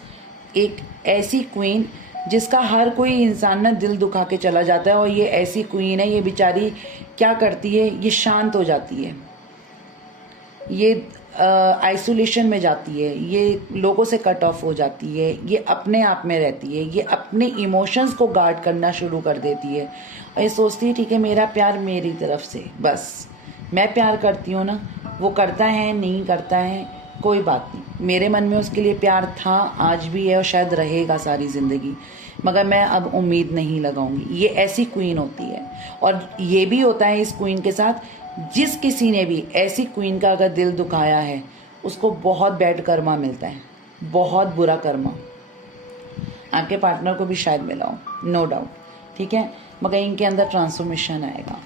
एक ऐसी क्वीन जिसका हर कोई इंसान ना दिल दुखा के चला जाता है, और ये ऐसी क्वीन है, ये बेचारी क्या करती है? ये शांत हो जाती है, ये आइसोलेशन में जाती है, ये लोगों से कट ऑफ हो जाती है, ये अपने आप में रहती है, ये अपने इमोशंस को गार्ड करना शुरू कर देती है, और ये सोचती है ठीक है मेरा प्यार मेरी तरफ से, बस मैं प्यार करती हूँ ना, वो करता है नहीं करता है कोई बात नहीं, मेरे मन में उसके लिए प्यार था, आज भी है और शायद रहेगा सारी ज़िंदगी, मगर मैं अब उम्मीद नहीं लगाऊंगी। ये ऐसी क्वीन होती है। और ये भी होता है इस क्वीन के साथ, जिस किसी ने भी ऐसी क्वीन का अगर दिल दुखाया है उसको बहुत बैड कर्मा मिलता है, बहुत बुरा कर्मा। आपके पार्टनर को भी शायद मिला हो, नो डाउट, ठीक है, मगर इनके अंदर ट्रांसफॉर्मेशन आएगा।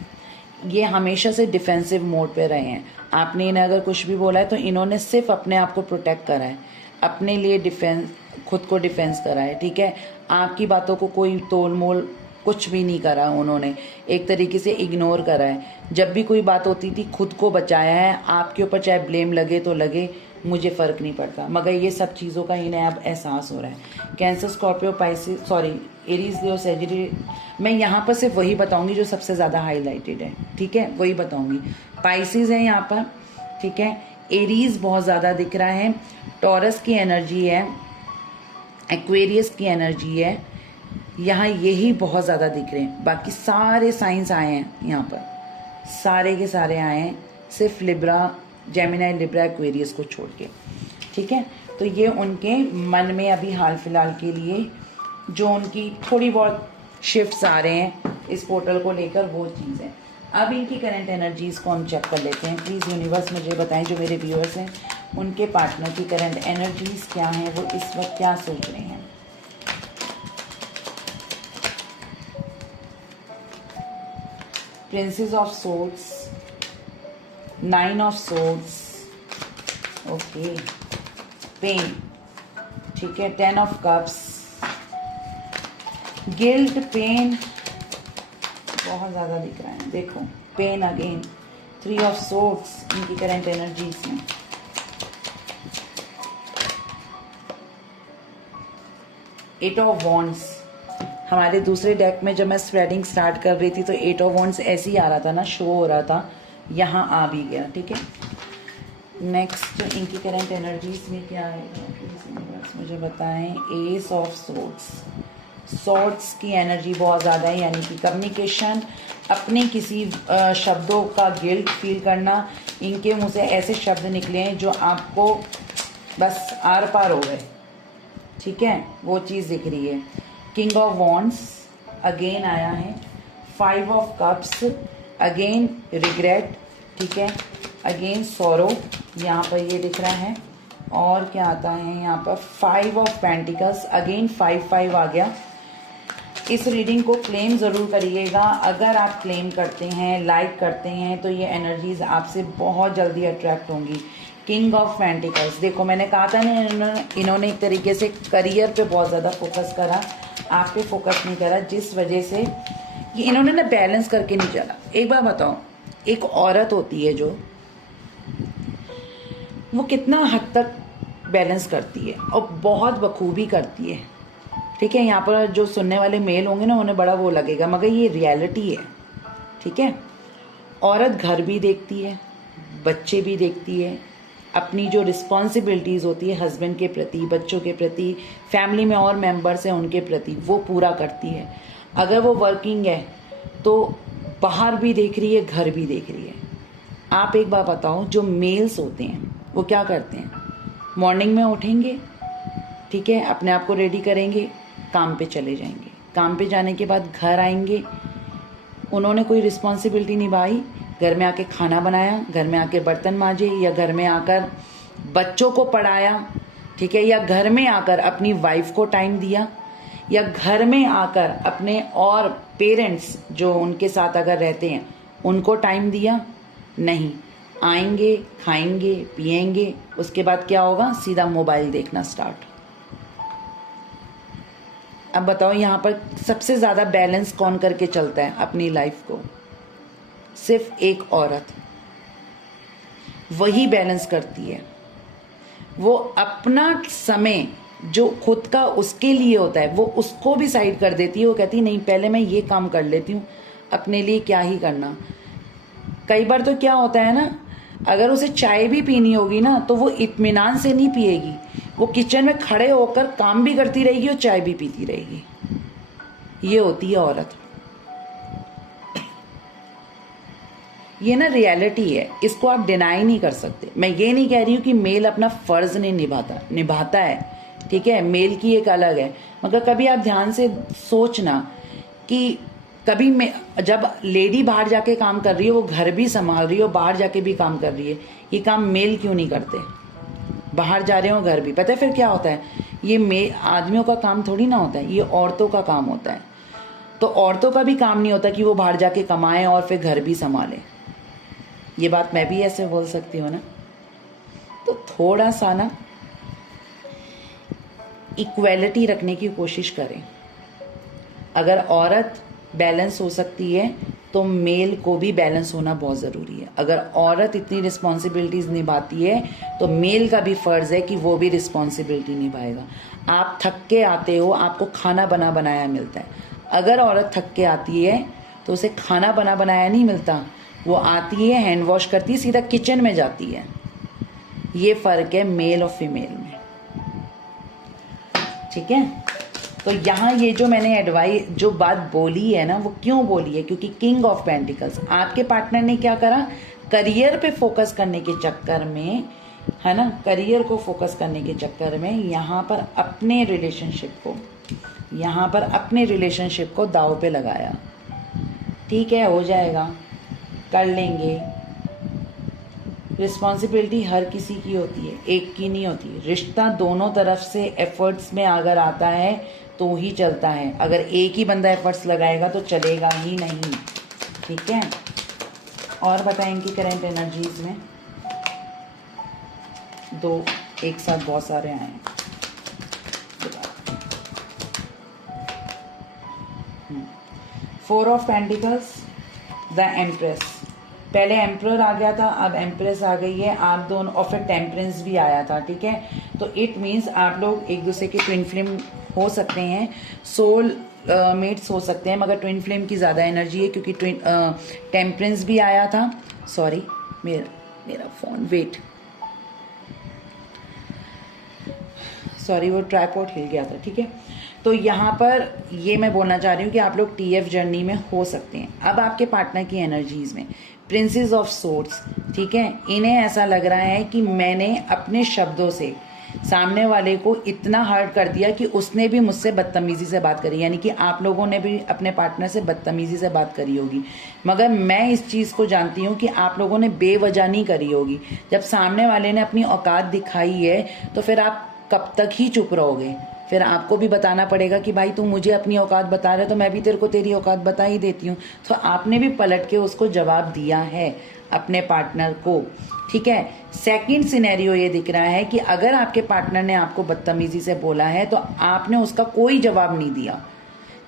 ये हमेशा से डिफेंसिव मोड पे रहे हैं। आपने इन्हें अगर कुछ भी बोला है तो इन्होंने सिर्फ अपने आप को प्रोटेक्ट करा है, अपने लिए डिफेंस, खुद को डिफेंस करा है, ठीक है। आपकी बातों को कोई तोल मोल कुछ भी नहीं करा उन्होंने, एक तरीके से इग्नोर करा है। जब भी कोई बात होती थी खुद को बचाया है, आपके ऊपर चाहे ब्लेम लगे तो लगे, मुझे फ़र्क नहीं पड़ता, मगर ये सब चीज़ों का इन्हें अब एहसास हो रहा है। Cancer, Scorpio, Pisces, sorry Aries, Leo, Sagittarius, मैं यहाँ पर सिर्फ वही बताऊंगी जो सबसे ज़्यादा हाईलाइटेड है, ठीक है, वही बताऊंगी। पाइसिस है यहाँ पर, ठीक है, एरीज बहुत ज़्यादा दिख रहा है, टॉरस की एनर्जी है, एक्वेरियस की एनर्जी है, यहाँ यही बहुत ज़्यादा दिख रहे हैं। बाकी सारे साइंस आए हैं यहाँ पर, सारे के सारे आए हैं, सिर्फ लिब्रा, जेमिनाई, लिब्रा, एक्वेरियस को छोड़ के, ठीक है। तो ये उनके मन में अभी हाल फिलहाल के लिए जो उनकी थोड़ी बहुत शिफ्ट्स आ रहे हैं इस पोर्टल को लेकर, वो चीज़ है। अब इनकी करंट एनर्जीज को हम चेक कर लेते हैं। प्लीज़ यूनिवर्स मुझे बताएं, जो मेरे व्यूअर्स हैं उनके पार्टनर की करंट एनर्जीज क्या हैं, वो इस वक्त क्या सोच रहे हैं। Princess of swords, 9 of swords, okay, pen, ठीक है, 10 ऑफ कप्स, गिल्ट, पेन बहुत ज़्यादा दिख रहा है, देखो, पेन अगेन, 3 ऑफ सोर्ड्स इनकी करंट एनर्जीज में, एट ऑफ वॉन्ड्स। हमारे दूसरे डेक में जब मैं स्प्रेडिंग स्टार्ट कर रही थी तो 8 ऑफ वॉन्ड्स ऐसे ही आ रहा था ना, शो हो रहा था, यहाँ आ भी गया, ठीक है। नेक्स्ट इनकी करंट एनर्जीज में क्या आएगा मुझे बताएं। एस ऑफ सोर्ड्स, सॉर्ड्स की एनर्जी बहुत ज़्यादा है, यानी कि कम्युनिकेशन, अपने किसी शब्दों का गिल्ट फील करना। इनके मुंह से ऐसे शब्द निकले हैं जो आपको बस आर पार हो गए, ठीक है, वो चीज़ दिख रही है। किंग ऑफ वॉन्ड्स अगेन आया है, 5 ऑफ कप्स अगेन रिग्रेट, ठीक है, अगेन सोरो यहाँ पर ये दिख रहा है। और क्या आता है यहाँ पर, 5 ऑफ पेंटिकल्स, अगेन 5 आ गया। इस रीडिंग को क्लेम ज़रूर करिएगा। अगर आप क्लेम करते हैं, लाइक करते हैं, तो ये एनर्जीज आपसे बहुत जल्दी अट्रैक्ट होंगी। किंग ऑफ पेंटिकल्स, देखो मैंने कहा था ना इन्होंने एक तरीके से करियर पे बहुत ज़्यादा फोकस करा, आप पे फोकस नहीं करा, जिस वजह से ये इन्होंने ना बैलेंस करके नहीं चला। एक बार बताओ, एक औरत होती है जो वो कितना हद तक बैलेंस करती है और बहुत बखूबी करती है, ठीक है। यहाँ पर जो सुनने वाले मेल होंगे ना उन्हें बड़ा वो लगेगा, मगर ये रियलिटी है, ठीक है। औरत घर भी देखती है, बच्चे भी देखती है, अपनी जो रिस्पॉन्सिबिलिटीज़ होती है हस्बैंड के प्रति, बच्चों के प्रति, फैमिली में और मेंबर्स हैं उनके प्रति, वो पूरा करती है। अगर वो वर्किंग है तो बाहर भी देख रही है, घर भी देख रही है। आप एक बार बताओ, जो मेल्स होते हैं वो क्या करते हैं, मॉर्निंग में उठेंगे, ठीक है, अपने आप को रेडी करेंगे, काम पे चले जाएंगे, काम पे जाने के बाद घर आएंगे, उन्होंने कोई रिस्पॉन्सिबिलिटी निभाई, घर में आके खाना बनाया, घर में आके बर्तन मांजे, या घर में आकर बच्चों को पढ़ाया, ठीक है, या घर में आकर अपनी वाइफ को टाइम दिया, या घर में आकर अपने और पेरेंट्स जो उनके साथ अगर रहते हैं उनको टाइम दिया? नहीं। आएंगे, खाएंगे, पिएंगे, उसके बाद क्या होगा, सीधा मोबाइल देखना स्टार्ट। अब बताओ यहाँ पर सबसे ज़्यादा बैलेंस कौन करके चलता है अपनी लाइफ को? सिर्फ एक औरत, वही बैलेंस करती है। वो अपना समय जो खुद का उसके लिए होता है वो उसको भी साइड कर देती है। वो कहती है नहीं, पहले मैं ये काम कर लेती हूँ, अपने लिए क्या ही करना। कई बार तो क्या होता है ना, अगर उसे चाय भी पीनी होगी ना तो वो इत्मीनान से नहीं पिएगी, वो किचन में खड़े होकर काम भी करती रहेगी और चाय भी पीती रहेगी। ये होती है औरत। ये ना रियलिटी है, इसको आप डिनाई नहीं कर सकते। मैं ये नहीं कह रही हूँ कि मेल अपना फर्ज नहीं निभाता है, ठीक है, मेल की एक अलग है। मगर कभी आप ध्यान से सोचना कि कभी जब लेडी बाहर जाके काम कर रही है, वो घर भी संभाल रही है और बाहर जाके भी काम कर रही है, ये काम मेल क्यों नहीं करते? बाहर जा रहे हो, घर भी, पता है फिर क्या होता है, ये आदमियों का काम थोड़ी ना होता है, ये औरतों का काम होता है। तो औरतों का भी काम नहीं होता कि वो बाहर जाके कमाएं और फिर घर भी संभालें। ये बात मैं भी ऐसे बोल सकती हूँ ना। तो थोड़ा सा ना इक्वेलिटी रखने की कोशिश करें। अगर औरत बैलेंस हो सकती है तो मेल को भी बैलेंस होना बहुत ज़रूरी है। अगर औरत इतनी रिस्पॉन्सिबिलिटीज़ निभाती है तो मेल का भी फ़र्ज़ है कि वो भी रिस्पॉन्सिबिलिटी निभाएगा। आप थक के आते हो, आपको खाना बना बनाया मिलता है। अगर औरत थक के आती है तो उसे खाना बना बनाया नहीं मिलता, वो आती है, हैंड वॉश करती है, सीधा किचन में जाती है। ये फ़र्क है मेल और फीमेल में, ठीक है। तो यहाँ ये जो मैंने जो बात बोली है ना, वो क्यों बोली है, क्योंकि किंग ऑफ पेंटिकल्स, आपके पार्टनर ने क्या करा, करियर पे फोकस करने के चक्कर में, है ना, करियर को फोकस करने के चक्कर में यहाँ पर अपने रिलेशनशिप को दाव पे लगाया। ठीक है, हो जाएगा, कर लेंगे। रिस्पॉन्सिबिलिटी हर किसी की होती है, एक की नहीं होती। रिश्ता दोनों तरफ से एफर्ट्स में अगर आता है तो ही चलता है। अगर एक ही बंदा एफर्ट्स लगाएगा तो चलेगा ही नहीं, ठीक है। और बताएं इनकी करंट एनर्जीज में, दो एक साथ बहुत सारे आए हैं। 4 ऑफ पेंटिकल्स, द एम्प्रेस। पहले एम्प्रर आ गया था, अब एम्प्रेस आ गई है। आप दोनों, और फिर टेम्परेंस भी आया था, ठीक है। तो इट मीन्स आप लोग एक दूसरे के ट्विन फ्लेम हो सकते हैं, सोल मेट्स हो सकते हैं, मगर ट्विन फ्लेम की ज़्यादा एनर्जी है क्योंकि टेम्परेंस भी आया था। सॉरी, मेरा फ़ोन, वेट, सॉरी, वो ट्राइपॉड हिल गया था, ठीक है। तो यहाँ पर ये मैं बोलना चाह रही हूँ कि आप लोग TF जर्नी में हो सकते हैं। अब आपके पार्टनर की एनर्जीज में प्रिंसेस ऑफ सोर्ड्स, ठीक है, इन्हें ऐसा लग रहा है कि मैंने अपने शब्दों से सामने वाले को इतना हर्ट कर दिया कि उसने भी मुझसे बदतमीजी से बात करी, यानी कि आप लोगों ने भी अपने पार्टनर से बदतमीजी से बात करी होगी। मगर मैं इस चीज़ को जानती हूँ कि आप लोगों ने बेवजह नहीं करी होगी। जब सामने वाले ने अपनी औकात दिखाई है तो फिर आप कब तक ही चुप रहोगे? फिर आपको भी बताना पड़ेगा कि भाई तू मुझे अपनी औकात बता रहा है तो मैं भी तेरे को तेरी औकात बता ही देती हूँ। तो आपने भी पलट के उसको जवाब दिया है। अपने पार्टनर को, ठीक है। सेकंड सिनेरियो ये दिख रहा है कि अगर आपके पार्टनर ने आपको बदतमीजी से बोला है तो आपने उसका कोई जवाब नहीं दिया।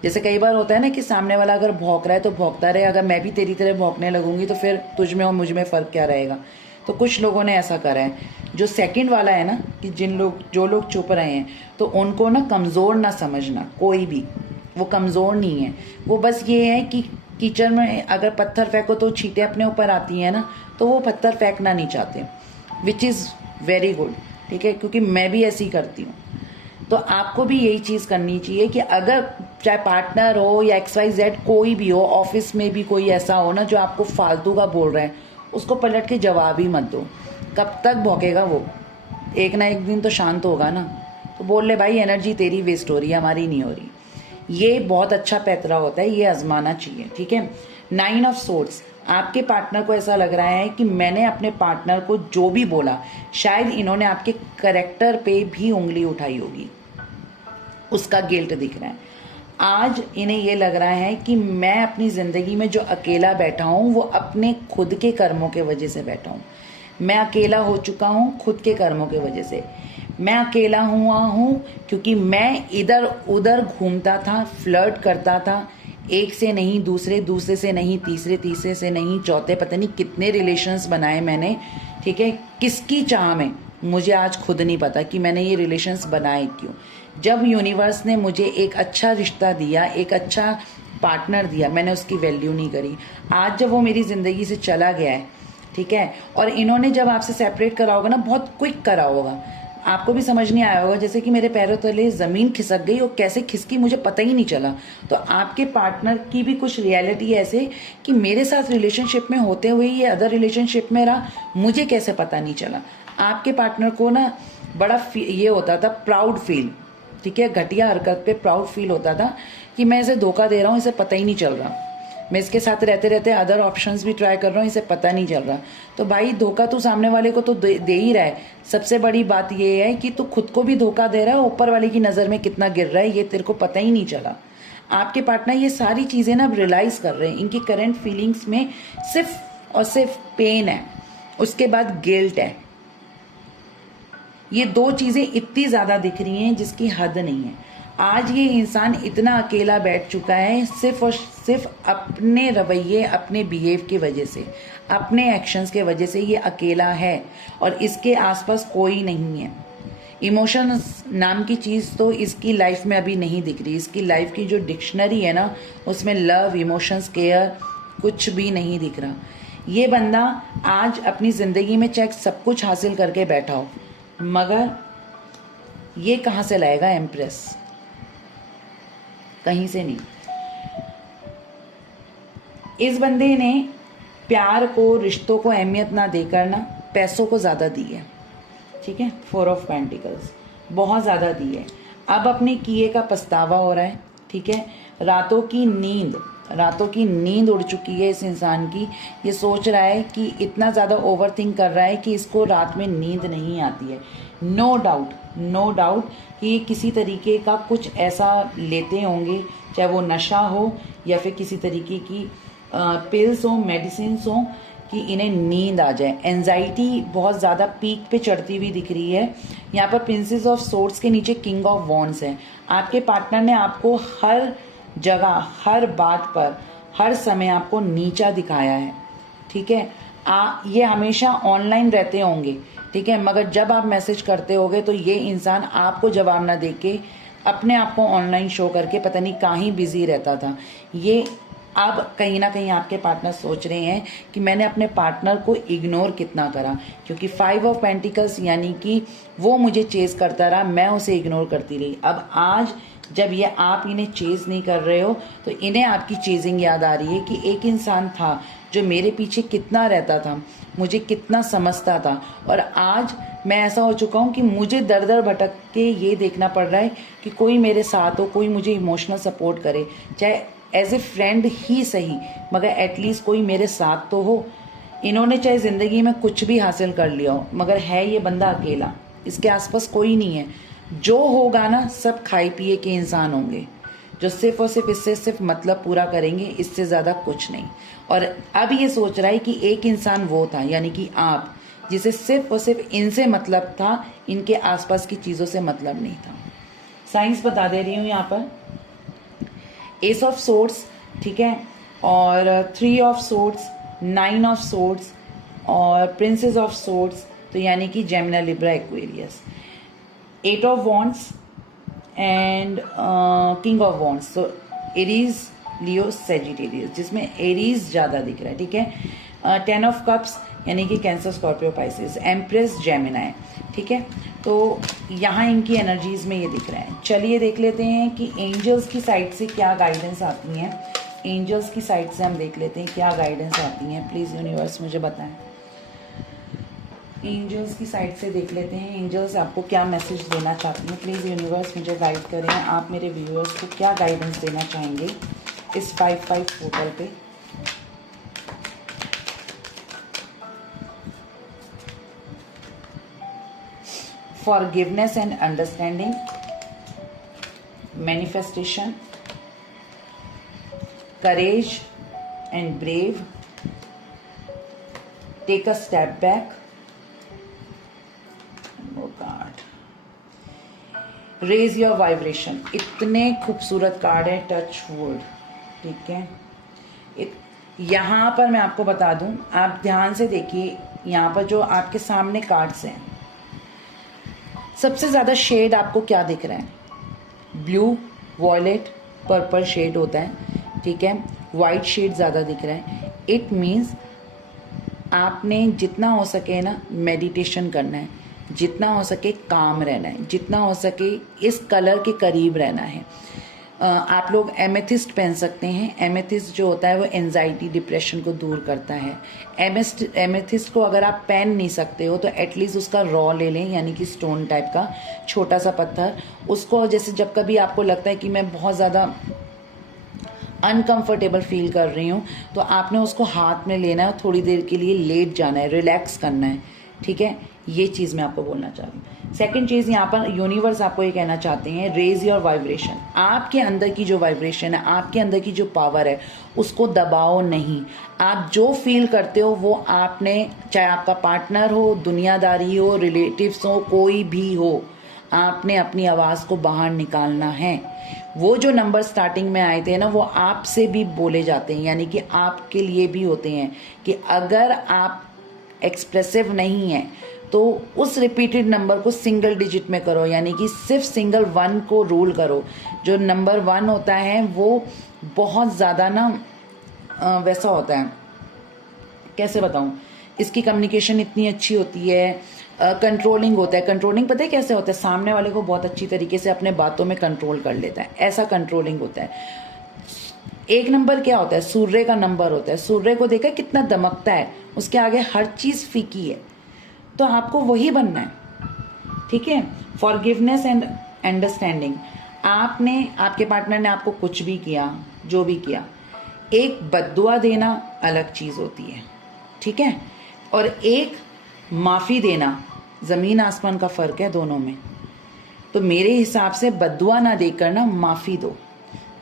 जैसे कई बार होता है ना कि सामने वाला अगर भौंक रहा है तो भौंकता रहे, अगर मैं भी तेरी तरह भौंकने लगूंगी तो फिर तुझ में और मुझ में फ़र्क क्या रहेगा। तो कुछ लोगों ने ऐसा करा है। जो सेकंड वाला है ना कि जो लोग चुप रहे हैं, तो उनको ना कमज़ोर ना समझना, कोई भी वो कमज़ोर नहीं है। वो बस ये है कि कीचड़ में अगर पत्थर फेंको तो छींटे अपने ऊपर आती हैं ना, तो वो पत्थर फेंकना नहीं चाहते, विच इज़ वेरी गुड, ठीक है, क्योंकि मैं भी ऐसी करती हूँ। तो आपको भी यही चीज़ करनी चाहिए कि अगर चाहे पार्टनर हो या XYZ कोई भी हो, ऑफिस में भी कोई ऐसा हो ना जो आपको फालतू का बोल रहा है, उसको पलट के जवाब ही मत दो। कब तक भौंकेगा वो, एक ना एक दिन तो शांत होगा ना। तो बोल ले भाई एनर्जी तेरी वेस्ट हो रही है, हमारी नहीं हो रही। ये बहुत अच्छा पैतरा होता है, ये आजमाना चाहिए, ठीक है। 9 ऑफ सोर्ड्स, आपके पार्टनर को ऐसा लग रहा है कि मैंने अपने पार्टनर को जो भी बोला, शायद इन्होंने आपके करेक्टर पे भी उंगली उठाई होगी, उसका गिल्ट दिख रहा है। आज इन्हें ये लग रहा है कि मैं अपनी ज़िंदगी में जो अकेला बैठा हूँ वो अपने खुद के कर्मों के वजह से बैठा हूँ। मैं अकेला हो चुका हूँ खुद के कर्मों के वजह से। मैं अकेला हुआ हूँ क्योंकि मैं इधर उधर घूमता था, फ्लर्ट करता था, एक से नहीं दूसरे, दूसरे से नहीं तीसरे, तीसरे से नहीं चौथे, पता नहीं कितने रिलेशंस बनाए मैंने, ठीक है। किसकी चाह में मुझे आज खुद नहीं पता कि मैंने ये रिलेशंस बनाए क्यों। जब यूनिवर्स ने मुझे एक अच्छा रिश्ता दिया, एक अच्छा पार्टनर दिया, मैंने उसकी वैल्यू नहीं करी। आज जब वो मेरी ज़िंदगी से चला गया है, ठीक है, और इन्होंने जब आपसे सेपरेट करा होगा ना, बहुत क्विक करा होगा, आपको भी समझ नहीं आया होगा, जैसे कि मेरे पैरों तले ज़मीन खिसक गई और कैसे खिसकी मुझे पता ही नहीं चला। तो आपके पार्टनर की भी कुछ रियलिटी ऐसे कि मेरे साथ रिलेशनशिप में होते हुए ये अदर रिलेशनशिप में रहा, मुझे कैसे पता नहीं चला। आपके पार्टनर को ना बड़ा ये होता था प्राउड फील, ठीक है, घटिया हरकत पे प्राउड फील होता था कि मैं इसे धोखा दे रहा हूँ, इसे पता ही नहीं चल रहा। मैं इसके साथ रहते रहते अदर ऑप्शंस भी ट्राई कर रहा हूँ, इसे पता नहीं चल रहा। तो भाई धोखा तो सामने वाले को तो दे ही रहा है। सबसे बड़ी बात ये है कि तू खुद को भी धोखा दे रहा है, ऊपर वाले की नज़र में कितना गिर रहा है ये तेरे को पता ही नहीं चला। आपके पार्टनर ये सारी चीज़ें ना अब रियलाइज़ कर रहे हैं। इनकी करंट फीलिंग्स में सिर्फ और सिर्फ पेन है, उसके बाद गिल्ट है। ये दो चीज़ें इतनी ज़्यादा दिख रही हैं जिसकी हद नहीं है। आज ये इंसान इतना अकेला बैठ चुका है सिर्फ और सिर्फ अपने रवैये, अपने बिहेव की वजह से, अपने एक्शंस के वजह से ये अकेला है और इसके आसपास कोई नहीं है। इमोशंस नाम की चीज़ तो इसकी लाइफ में अभी नहीं दिख रही। इसकी लाइफ की जो डिक्शनरी है ना, उसमें लव, इमोशंस, केयर कुछ भी नहीं दिख रहा। ये बंदा आज अपनी ज़िंदगी में चाहे सब कुछ हासिल करके बैठा हो, मगर ये कहाँ से लाएगा एम्प्रेस? कहीं से नहीं। इस बंदे ने प्यार को, रिश्तों को अहमियत ना देकर ना पैसों को ज़्यादा दी है, ठीक है। 4 ऑफ पेंटिकल्स बहुत ज़्यादा दी है। अब अपने किए का पछतावा हो रहा है, ठीक है। रातों की नींद उड़ चुकी है इस इंसान की। ये सोच रहा है कि इतना ज़्यादा ओवर थिंक कर रहा है कि इसको रात में नींद नहीं आती है। नो डाउट कि ये किसी तरीके का कुछ ऐसा लेते होंगे, चाहे वो नशा हो या फिर किसी तरीके की पिल्स हो, मेडिसिन हो, कि इन्हें नींद आ जाए। एंजाइटी बहुत ज़्यादा पीक पे चढ़ती हुई दिख रही है। यहाँ पर प्रिंसेस ऑफ सोर्ड्स के नीचे किंग ऑफ वॉन्ड्स है। आपके पार्टनर ने आपको हर जगह, हर बात पर, हर समय आपको नीचा दिखाया है, ठीक है। ये हमेशा ऑनलाइन रहते होंगे, ठीक है, मगर जब आप मैसेज करते होगे तो ये इंसान आपको जवाब ना देके अपने आप को ऑनलाइन शो करके पता नहीं कहीं बिजी रहता था। ये अब कहीं ना कहीं आपके पार्टनर सोच रहे हैं कि मैंने अपने पार्टनर को इग्नोर कितना करा, क्योंकि 5 ऑफ पेंटिकल्स यानी कि वो मुझे चेज करता रहा, मैं उसे इग्नोर करती रही। अब आज जब ये आप इन्हें चेज नहीं कर रहे हो तो इन्हें आपकी चेजिंग याद आ रही है कि एक इंसान था जो मेरे पीछे कितना रहता था, मुझे कितना समझता था, और आज मैं ऐसा हो चुका हूँ कि मुझे दर दर भटक के ये देखना पड़ रहा है कि कोई मेरे साथ हो, कोई मुझे इमोशनल सपोर्ट करे, चाहे एज ए फ्रेंड ही सही, मगर एटलीस्ट कोई मेरे साथ तो हो। इन्होंने चाहे ज़िंदगी में कुछ भी हासिल कर लिया हो, मगर है ये बंदा अकेला, इसके आसपास कोई नहीं है। जो होगा ना सब खाई पिए के इंसान होंगे, जो सिर्फ और सिर्फ इससे सिर्फ मतलब पूरा करेंगे, इससे ज़्यादा कुछ नहीं। और अब ये सोच रहा है कि एक इंसान वो था, यानी कि आप, जिसे सिर्फ और सिर्फ इनसे मतलब था, इनके आसपास की चीज़ों से मतलब नहीं था। साइंस बता दे रही हूँ यहाँ पर, एस ऑफ सोर्ड्स, ठीक है, और 3 ऑफ सोर्ड्स, 9 ऑफ सोर्ड्स और प्रिंसेस ऑफ सोर्ड्स, तो यानी कि Gemini, Libra, Aquarius. 8 of wands and king of wands, तो एरीज, लियो, सेजिटेरियस, जिसमें एरीज ज़्यादा दिख रहा है, ठीक है। 10 ऑफ कप्स यानी कि cancer, Scorpio, Pisces, empress, Gemini, ठीक है। तो यहाँ इनकी एनर्जीज में ये दिख रहा है। चलिए देख लेते हैं कि एंजल्स की साइड से क्या गाइडेंस आती हैं। एंजल्स की साइड से हम देख लेते हैं क्या गाइडेंस आती हैं। प्लीज़ यूनिवर्स मुझे बताएं। एंजल्स की साइड से देख लेते हैं, एंजल्स आपको क्या मैसेज देना चाहती हैं। प्लीज़ यूनिवर्स मुझे गाइड करें, आप मेरे व्यूअर्स को क्या गाइडेंस देना चाहेंगे इस 5-5 पोर्टल पे। Forgiveness and understanding, manifestation, courage and brave, take a step back, oh God, raise your vibration। इतने खूबसूरत कार्ड है, टच वुड, ठीक है। यहाँ पर मैं आपको बता दूं, आप ध्यान से देखिए, यहाँ पर जो आपके सामने कार्ड्स हैं, सबसे ज़्यादा शेड आपको क्या दिख रहा है? ब्लू, वॉयलेट, पर्पल शेड होता है, ठीक है। वाइट शेड ज़्यादा दिख रहा है। इट मीन्स आपने जितना हो सके ना मेडिटेशन करना है, जितना हो सके काम रहना है, जितना हो सके इस कलर के करीब रहना है। आप लोग एमेथिस्ट पहन सकते हैं। एमेथिस्ट जो होता है वो एंजाइटी, डिप्रेशन को दूर करता है। एमेथिस्ट को अगर आप पहन नहीं सकते हो तो एटलीस्ट उसका रॉ ले लें, यानी कि स्टोन टाइप का छोटा सा पत्थर। उसको जैसे जब कभी आपको लगता है कि मैं बहुत ज़्यादा अनकंफर्टेबल फील कर रही हूँ, तो आपने उसको हाथ में लेना है, थोड़ी देर के लिए लेट जाना है, रिलैक्स करना है, ठीक है। ये चीज़ मैं आपको बोलना चाह रही हूँ। सेकंड चीज़, यहाँ पर यूनिवर्स आपको ये कहना चाहते हैं, रेज योर वाइब्रेशन। आपके अंदर की जो वाइब्रेशन है, आपके अंदर की जो पावर है, उसको दबाओ नहीं। आप जो फील करते हो वो आपने, चाहे आपका पार्टनर हो, दुनियादारी हो, रिलेटिव्स हो, कोई भी हो, आपने अपनी आवाज़ को बाहर निकालना है। वो जो नंबर स्टार्टिंग में आए थे ना, वो आपसे भी बोले जाते हैं, यानी कि आपके लिए भी होते हैं कि अगर आप एक्सप्रेसिव नहीं है तो उस रिपीटेड नंबर को सिंगल डिजिट में करो, यानी कि सिर्फ सिंगल 1 को रूल करो। जो नंबर 1 होता है वो बहुत ज़्यादा ना वैसा होता है, कैसे बताऊं, इसकी कम्युनिकेशन इतनी अच्छी होती है, कंट्रोलिंग होता है। कंट्रोलिंग पता है कैसे होता है? सामने वाले को बहुत अच्छी तरीके से अपने बातों में कंट्रोल कर लेता है, ऐसा कंट्रोलिंग होता है। एक नंबर क्या होता है? सूर्य का नंबर होता है। सूर्य को देखा कितना दमकता है, उसके आगे हर चीज़ फीकी है। तो आपको वही बनना है, ठीक है। Forgiveness and understanding. आपने, आपके पार्टनर ने आपको कुछ भी किया, जो भी किया, एक बद्दुआ देना अलग चीज़ होती है, ठीक है, और एक माफ़ी देना, ज़मीन आसमान का फ़र्क है दोनों में। तो मेरे हिसाब से बद्दुआ ना देकर ना माफ़ी दो।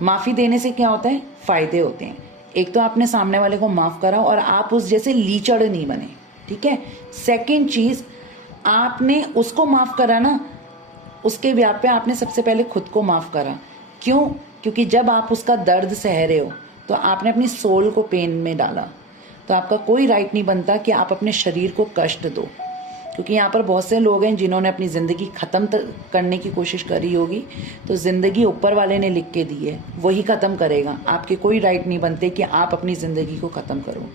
माफ़ी देने से क्या होता है? फ़ायदे होते हैं। एक तो आपने सामने वाले को माफ़ करा और आप उस जैसे लीचड़ नहीं बने, ठीक है। सेकंड चीज़, आपने उसको माफ़ करा ना, उसके ब्याह पे आपने सबसे पहले खुद को माफ़ करा। क्यों? क्योंकि जब आप उसका दर्द सह रहे हो तो आपने अपनी सोल को पेन में डाला। तो आपका कोई राइट नहीं बनता कि आप अपने शरीर को कष्ट दो, क्योंकि यहाँ पर बहुत से लोग हैं जिन्होंने अपनी ज़िंदगी ख़त्म करने की कोशिश करी होगी। तो ज़िंदगी ऊपर वाले ने लिख के दी है, वही ख़त्म करेगा। आपके कोई राइट नहीं बनते कि आप अपनी ज़िंदगी को ख़त्म करो,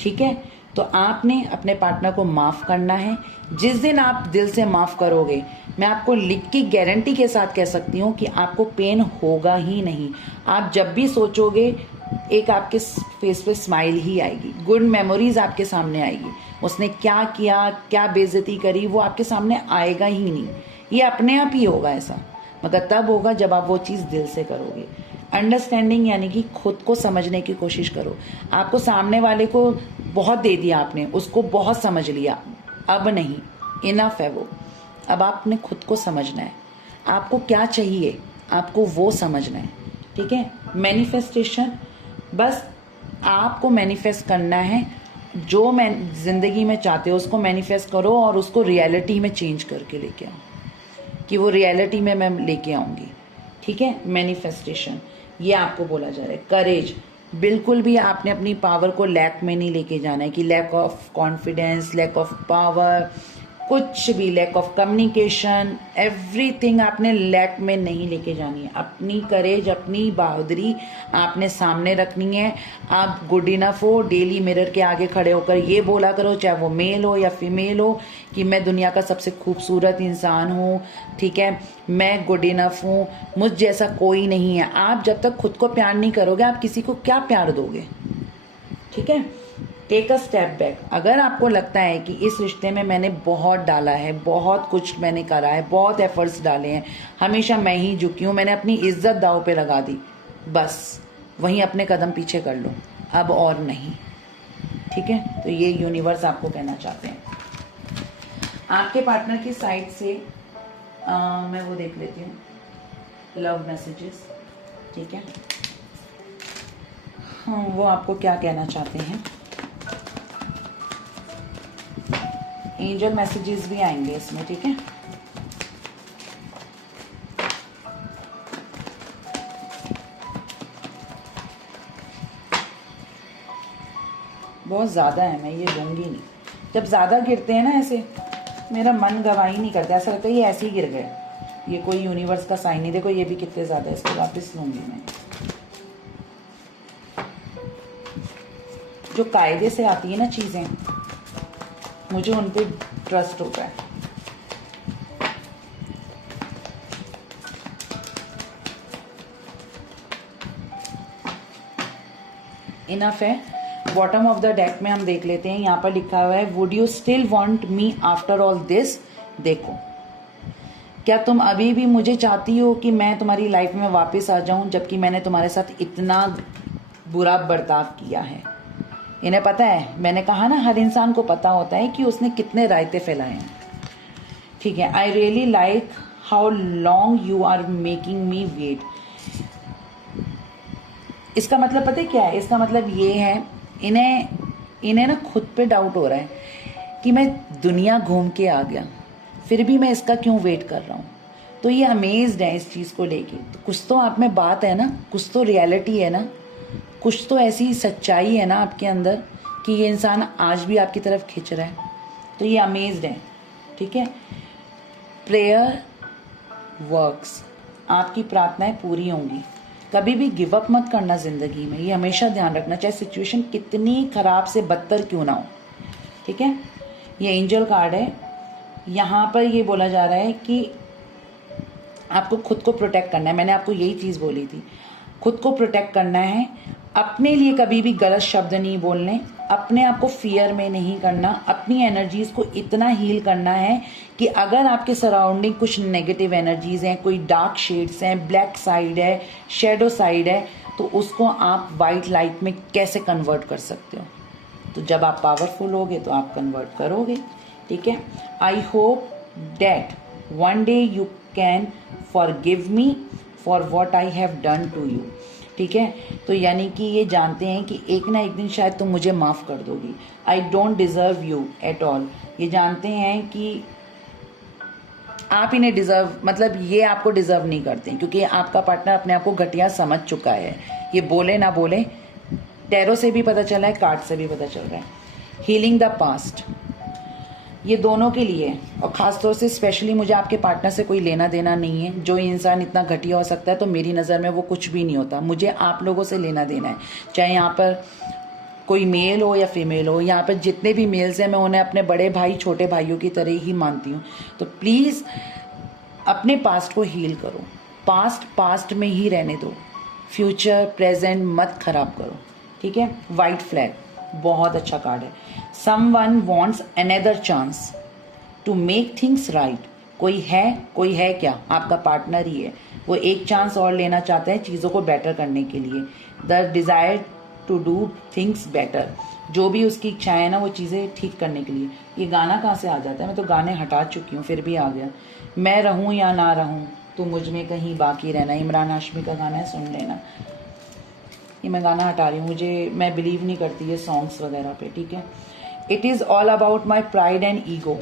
ठीक है। तो आपने अपने पार्टनर को माफ़ करना है। जिस दिन आप दिल से माफ़ करोगे, मैं आपको लिख के गारंटी के साथ कह सकती हूँ कि आपको पेन होगा ही नहीं। आप जब भी सोचोगे, एक आपके फेस पे स्माइल ही आएगी, गुड मेमोरीज आपके सामने आएगी। उसने क्या किया, क्या बेइज्जती करी, वो आपके सामने आएगा ही नहीं। ये अपने आप ही होगा ऐसा, मगर तब होगा जब आप वो चीज़ दिल से करोगे। अंडरस्टैंडिंग यानी कि खुद को समझने की कोशिश करो। आपको सामने वाले को बहुत दे दिया आपने, उसको बहुत समझ लिया, अब नहीं, इनफ है वो। अब आपने खुद को समझना है, आपको क्या चाहिए, आपको वो समझना है, ठीक है। मैनिफेस्टेशन, बस आपको मैनिफेस्ट करना है, जो मैं जिंदगी में चाहते हो उसको मैनिफेस्ट करो और उसको रियलिटी में चेंज करके लेके आओ, कि वो रियलिटी में मैं लेके आऊंगी, ठीक है। मैनिफेस्टेशन ये आपको बोला जा रहा है। करेज, बिल्कुल भी आपने अपनी पावर को लैक में नहीं लेके जाना है, कि lack of confidence, lack of power, कुछ भी, लैक ऑफ कम्युनिकेशन, एवरीथिंग आपने लैक में नहीं लेके जानी है। अपनी करेज, अपनी बहादुरी आपने सामने रखनी है। आप गुड इनफ हो, डेली मिरर के आगे खड़े होकर ये बोला करो, चाहे वो मेल हो या फीमेल हो, कि मैं दुनिया का सबसे खूबसूरत इंसान हूँ, ठीक है, मैं गुड इनफ हूँ, मुझ जैसा कोई नहीं है। आप जब तक खुद को प्यार नहीं करोगे, आप किसी को क्या प्यार दोगे, ठीक है। Take a step back. अगर आपको लगता है कि इस रिश्ते में मैंने बहुत डाला है, बहुत कुछ मैंने करा है, बहुत एफर्ट्स डाले हैं, हमेशा मैं ही झुकी हूँ, मैंने अपनी इज्जत दांव पे लगा दी, बस वहीं अपने कदम पीछे कर लो, अब और नहीं, ठीक है। तो ये यूनिवर्स आपको कहना चाहते हैं। आपके पार्टनर की साइड से मैं वो देख लेती हूँ, लव मैसेजेस, ठीक है। हाँ, वो आपको क्या कहना चाहते हैं। एंजल मैसेजेस भी आएंगे इसमें, ठीक है। बहुत ज़्यादा है, मैं ये लूँगी नहीं। जब ज़्यादा गिरते हैं ना ऐसे, मेरा मन गवाह ही नहीं करता, ऐसा लगता है ये ऐसे ही गिर गए, ये कोई यूनिवर्स का साइन नहीं। देखो ये भी कितने ज़्यादा है, इसको वापस लूँगी मैं। जो कायदे से आती है ना चीज़ें, मुझे उन पे ट्रस्ट होता है। इनफ है। बॉटम ऑफ द डेक में हम देख लेते हैं, यहाँ पर लिखा हुआ है, would you still want me after all this. देखो, क्या तुम अभी भी मुझे चाहती हो कि मैं तुम्हारी लाइफ में वापस आ जाऊं, जबकि मैंने तुम्हारे साथ इतना बुरा बर्ताव किया है। इन्हें पता है, मैंने कहा ना, हर इंसान को पता होता है कि उसने कितने रायते फैलाए हैं, ठीक है। I really like how long you are making me wait. इसका मतलब पता है क्या है, इसका मतलब ये है, इन्हें ना खुद पे डाउट हो रहा है कि मैं दुनिया घूम के आ गया, फिर भी मैं इसका क्यों वेट कर रहा हूँ। तो ये अमेज्ड है इस चीज़ को लेके। तो कुछ तो आप में बात है ना, कुछ तो रियलिटी है ना, कुछ तो ऐसी सच्चाई है ना आपके अंदर कि ये इंसान आज भी आपकी तरफ खिंच रहा है। तो ये अमेज्ड है, ठीक है। प्रेयर वर्क्स, आपकी प्रार्थनाएं पूरी होंगी। कभी भी गिव अप मत करना जिंदगी में, ये हमेशा ध्यान रखना, चाहे सिचुएशन कितनी खराब से बदतर क्यों ना हो, ठीक है। ये एंजल कार्ड है। यहाँ पर ये बोला जा रहा है कि आपको खुद को प्रोटेक्ट करना है। मैंने आपको यही चीज़ बोली थी, खुद को प्रोटेक्ट करना है। अपने लिए कभी भी गलत शब्द नहीं बोलने, अपने आप को फियर में नहीं करना, अपनी एनर्जीज को इतना हील करना है कि अगर आपके सराउंडिंग कुछ नेगेटिव एनर्जीज हैं, कोई डार्क शेड्स हैं, ब्लैक साइड है, शेडो साइड है, तो उसको आप वाइट लाइट में कैसे कन्वर्ट कर सकते हो। तो जब आप पावरफुल होगे तो आप कन्वर्ट करोगे, ठीक है। I hope that one day you can forgive me for what I have done to you, ठीक है। तो यानी कि ये जानते हैं कि एक ना एक दिन शायद तुम मुझे माफ़ कर दोगी। I don't deserve you at all, ये जानते हैं कि आप इन्हें डिज़र्व, मतलब ये आपको डिज़र्व नहीं करते, क्योंकि आपका पार्टनर अपने आप को घटिया समझ चुका है। ये बोले ना बोले, टैरो से भी पता चला है, कार्ड से भी पता चल रहा है। हीलिंग द पास्ट, ये दोनों के लिए, और ख़ासतौर से स्पेशली मुझे आपके पार्टनर से कोई लेना देना नहीं है। जो इंसान इतना घटिया हो सकता है, तो मेरी नज़र में वो कुछ भी नहीं होता। मुझे आप लोगों से लेना देना है, चाहे यहाँ पर कोई मेल हो या फीमेल हो। यहाँ पर जितने भी मेल्स हैं, मैं उन्हें अपने बड़े भाई छोटे भाइयों की तरह ही मानती हूँ। तो प्लीज़ अपने पास्ट को हील करो, पास्ट पास्ट में ही रहने दो, फ्यूचर प्रेजेंट मत खराब करो, ठीक है। वाइट फ्लैग बहुत अच्छा कार्ड है। Someone wants another chance to make things right. कोई है क्या, आपका पार्टनर ही है। वो एक चांस और लेना चाहता है चीज़ों को बेटर करने के लिए। The desire to do things better, जो भी उसकी इच्छाएं है ना, वो चीज़ें ठीक करने के लिए। ये गाना कहाँ से आ जाता है, मैं तो गाने हटा चुकी हूँ, फिर भी आ गया। मैं रहूँ या ना रहूँ, तू मुझ में कहीं बाकी रहना, इमरान हाशमी का गाना है, सुन लेना। ये मैं गाना हटा रही हूँ, मैं बिलीव नहीं करती ये सॉन्ग्स वगैरह पे, ठीक है। It is all about my pride and ego.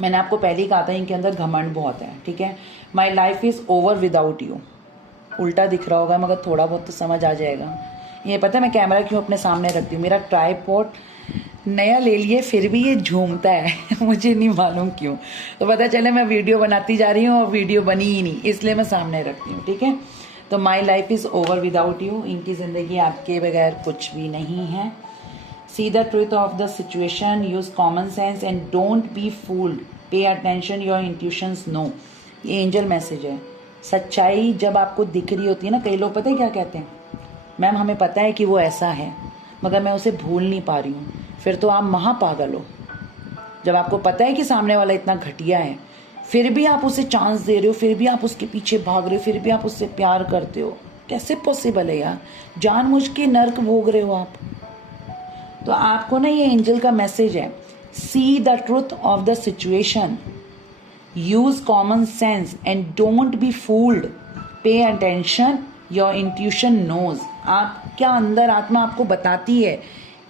मैंने आपको पहले ही कहा था इनके अंदर घमंड बहुत है, ठीक है। माई life is over without you. उल्टा दिख रहा होगा मगर थोड़ा बहुत तो समझ आ जाएगा। ये पता है मैं कैमरा क्यों अपने सामने रखती हूँ, मेरा ट्राइपॉड नया ले लिए फिर भी ये झूमता है मुझे नहीं मालूम क्यों। तो पता चले मैं वीडियो बनाती जा रही हूँ और वीडियो बनी ही नहीं, इसलिए मैं सामने रखती हूँ, ठीक है। तो my life is over without you. इनकी ज़िंदगी आपके बगैर कुछ भी नहीं है। See the truth of the situation, use common sense and don't be fooled, pay attention, your intuitions know. ये एंजल मैसेज है। सच्चाई जब आपको दिख रही होती है ना, कई लोग पता है क्या कहते हैं, मैम हमें पता है कि वो ऐसा है मगर मैं उसे भूल नहीं पा रही हूँ। फिर तो आप महापागल हो। जब आपको पता है कि सामने वाला इतना घटिया है फिर भी आप उसे चांस दे रहे हो, फिर भी आप उसके पीछे भाग रहे हो, फिर भी आप उससे प्यार करते हो, कैसे पॉसिबल है यार। जानबूझ के नर्क भोग रहे हो आप। तो आपको ना ये एंजल का मैसेज है, see the truth of the situation, use common sense and don't be fooled, pay attention, your intuition knows. आपका अंदर आत्मा आपको बताती है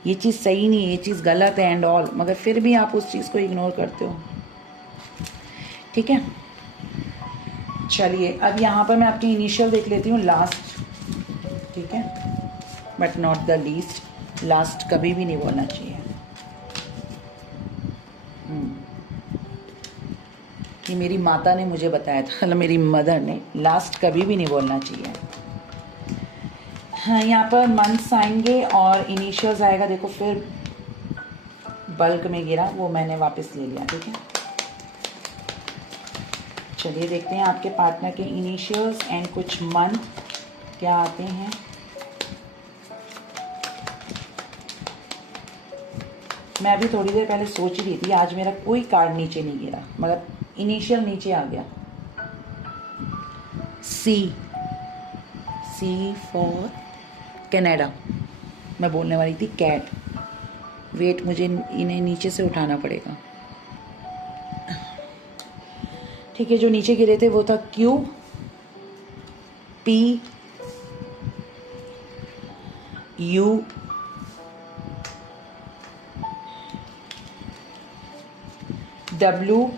ये चीज़ सही नहीं है, ये चीज़ गलत है एंड ऑल, मगर फिर भी आप उस चीज़ को इग्नोर करते हो, ठीक है। चलिए अब यहाँ पर मैं आपकी इनिशियल देख लेती हूँ, लास्ट, ठीक है, but not the least. Last कभी भी नहीं बोलना चाहिए। कि मेरी माता ने मुझे बताया था, मतलब मेरी मदर ने, लास्ट कभी भी नहीं बोलना चाहिए। हाँ, यहाँ पर मंथ्स आएंगे और इनिशियल्स आएगा। देखो फिर बल्क में गिरा, वो मैंने वापस ले लिया, ठीक है। चलिए देखते हैं आपके पार्टनर के इनिशियल्स एंड कुछ मंथ क्या आते हैं। मैं अभी थोड़ी देर पहले सोच रही थी आज मेरा कोई कार्ड नीचे नहीं गिरा, मगर इनिशियल नीचे आ गया। सी फॉर कनाडा। मैं बोलने वाली थी कैट। वेट, मुझे इन्हें नीचे से उठाना पड़ेगा, ठीक है। जो नीचे गिरे थे वो था क्यू, पी, यू, डब्ल्यू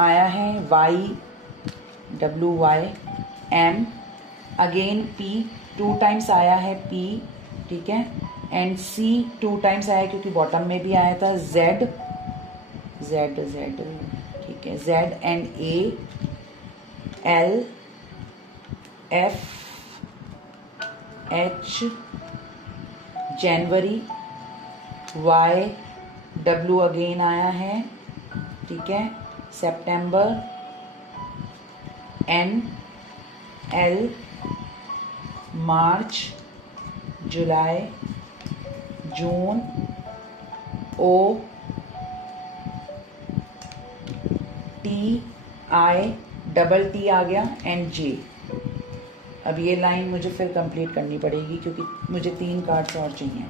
आया है, Y, W Y, M, again P 2 times आया है, पी, ठीक है, एंड सी 2 टाइम्स आया क्योंकि बॉटम में भी आया था, जेड, ठीक है, Z and A, L, F, H, जनवरी, वाई, डब्ल्यू अगेन आया है, ठीक है, सितंबर, एन, एल, मार्च, जुलाई, जून, O, T, I, double T आ गया एंड जे। अब ये लाइन मुझे फिर कंप्लीट करनी पड़ेगी क्योंकि मुझे 3 कार्ड्स और चाहिए।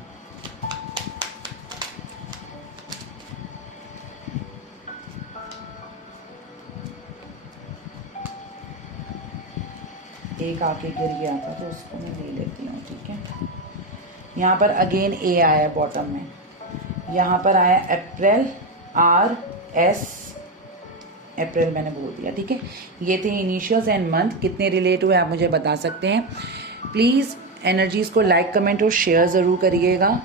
एक आके गिर गया था तो उसको मैं ले लेती हूँ, ठीक है। यहाँ पर अगेन ए आया बॉटम में, यहाँ पर आया अप्रैल, आर, एस, अप्रैल मैंने बोल दिया, ठीक है। ये थे इनिशियल्स एंड मंथ। कितने रिलेट हुए आप मुझे बता सकते हैं। प्लीज़ एनर्जीज को लाइक, कमेंट और शेयर ज़रूर करिएगा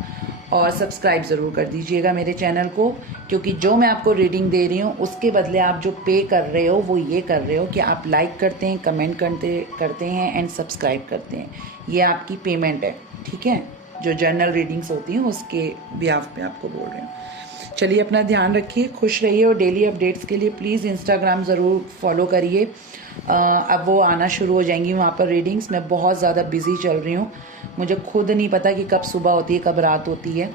और सब्सक्राइब ज़रूर कर दीजिएगा मेरे चैनल को, क्योंकि जो मैं आपको रीडिंग दे रही हूँ उसके बदले आप जो पे कर रहे हो वो ये कर रहे हो कि आप लाइक करते हैं, कमेंट करते हैं एंड सब्सक्राइब करते हैं। ये आपकी पेमेंट है, ठीक है। जो जर्नल रीडिंग्स होती हैं उसके बिहाफ पे आपको बोल रहे हैं। चलिए अपना ध्यान रखिए, खुश रहिए और डेली अपडेट्स के लिए प्लीज़ इंस्टाग्राम ज़रूर फॉलो करिए। अब वो आना शुरू हो जाएंगी वहाँ पर रीडिंग्स। मैं बहुत ज़्यादा बिजी चल रही हूँ, मुझे खुद नहीं पता कि कब सुबह होती है कब रात होती है।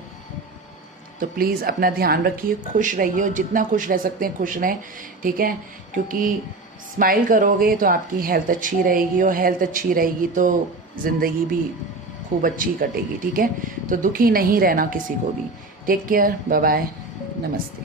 तो प्लीज़ अपना ध्यान रखिए, खुश रहिए और जितना खुश रह सकते हैं खुश रहें, ठीक है। क्योंकि स्माइल करोगे तो आपकी हेल्थ अच्छी रहेगी और हेल्थ अच्छी रहेगी तो ज़िंदगी भी खूब अच्छी कटेगी, ठीक है। तो दुखी नहीं रहना किसी को भी। टेक केयर, बाय बाय, नमस्ते।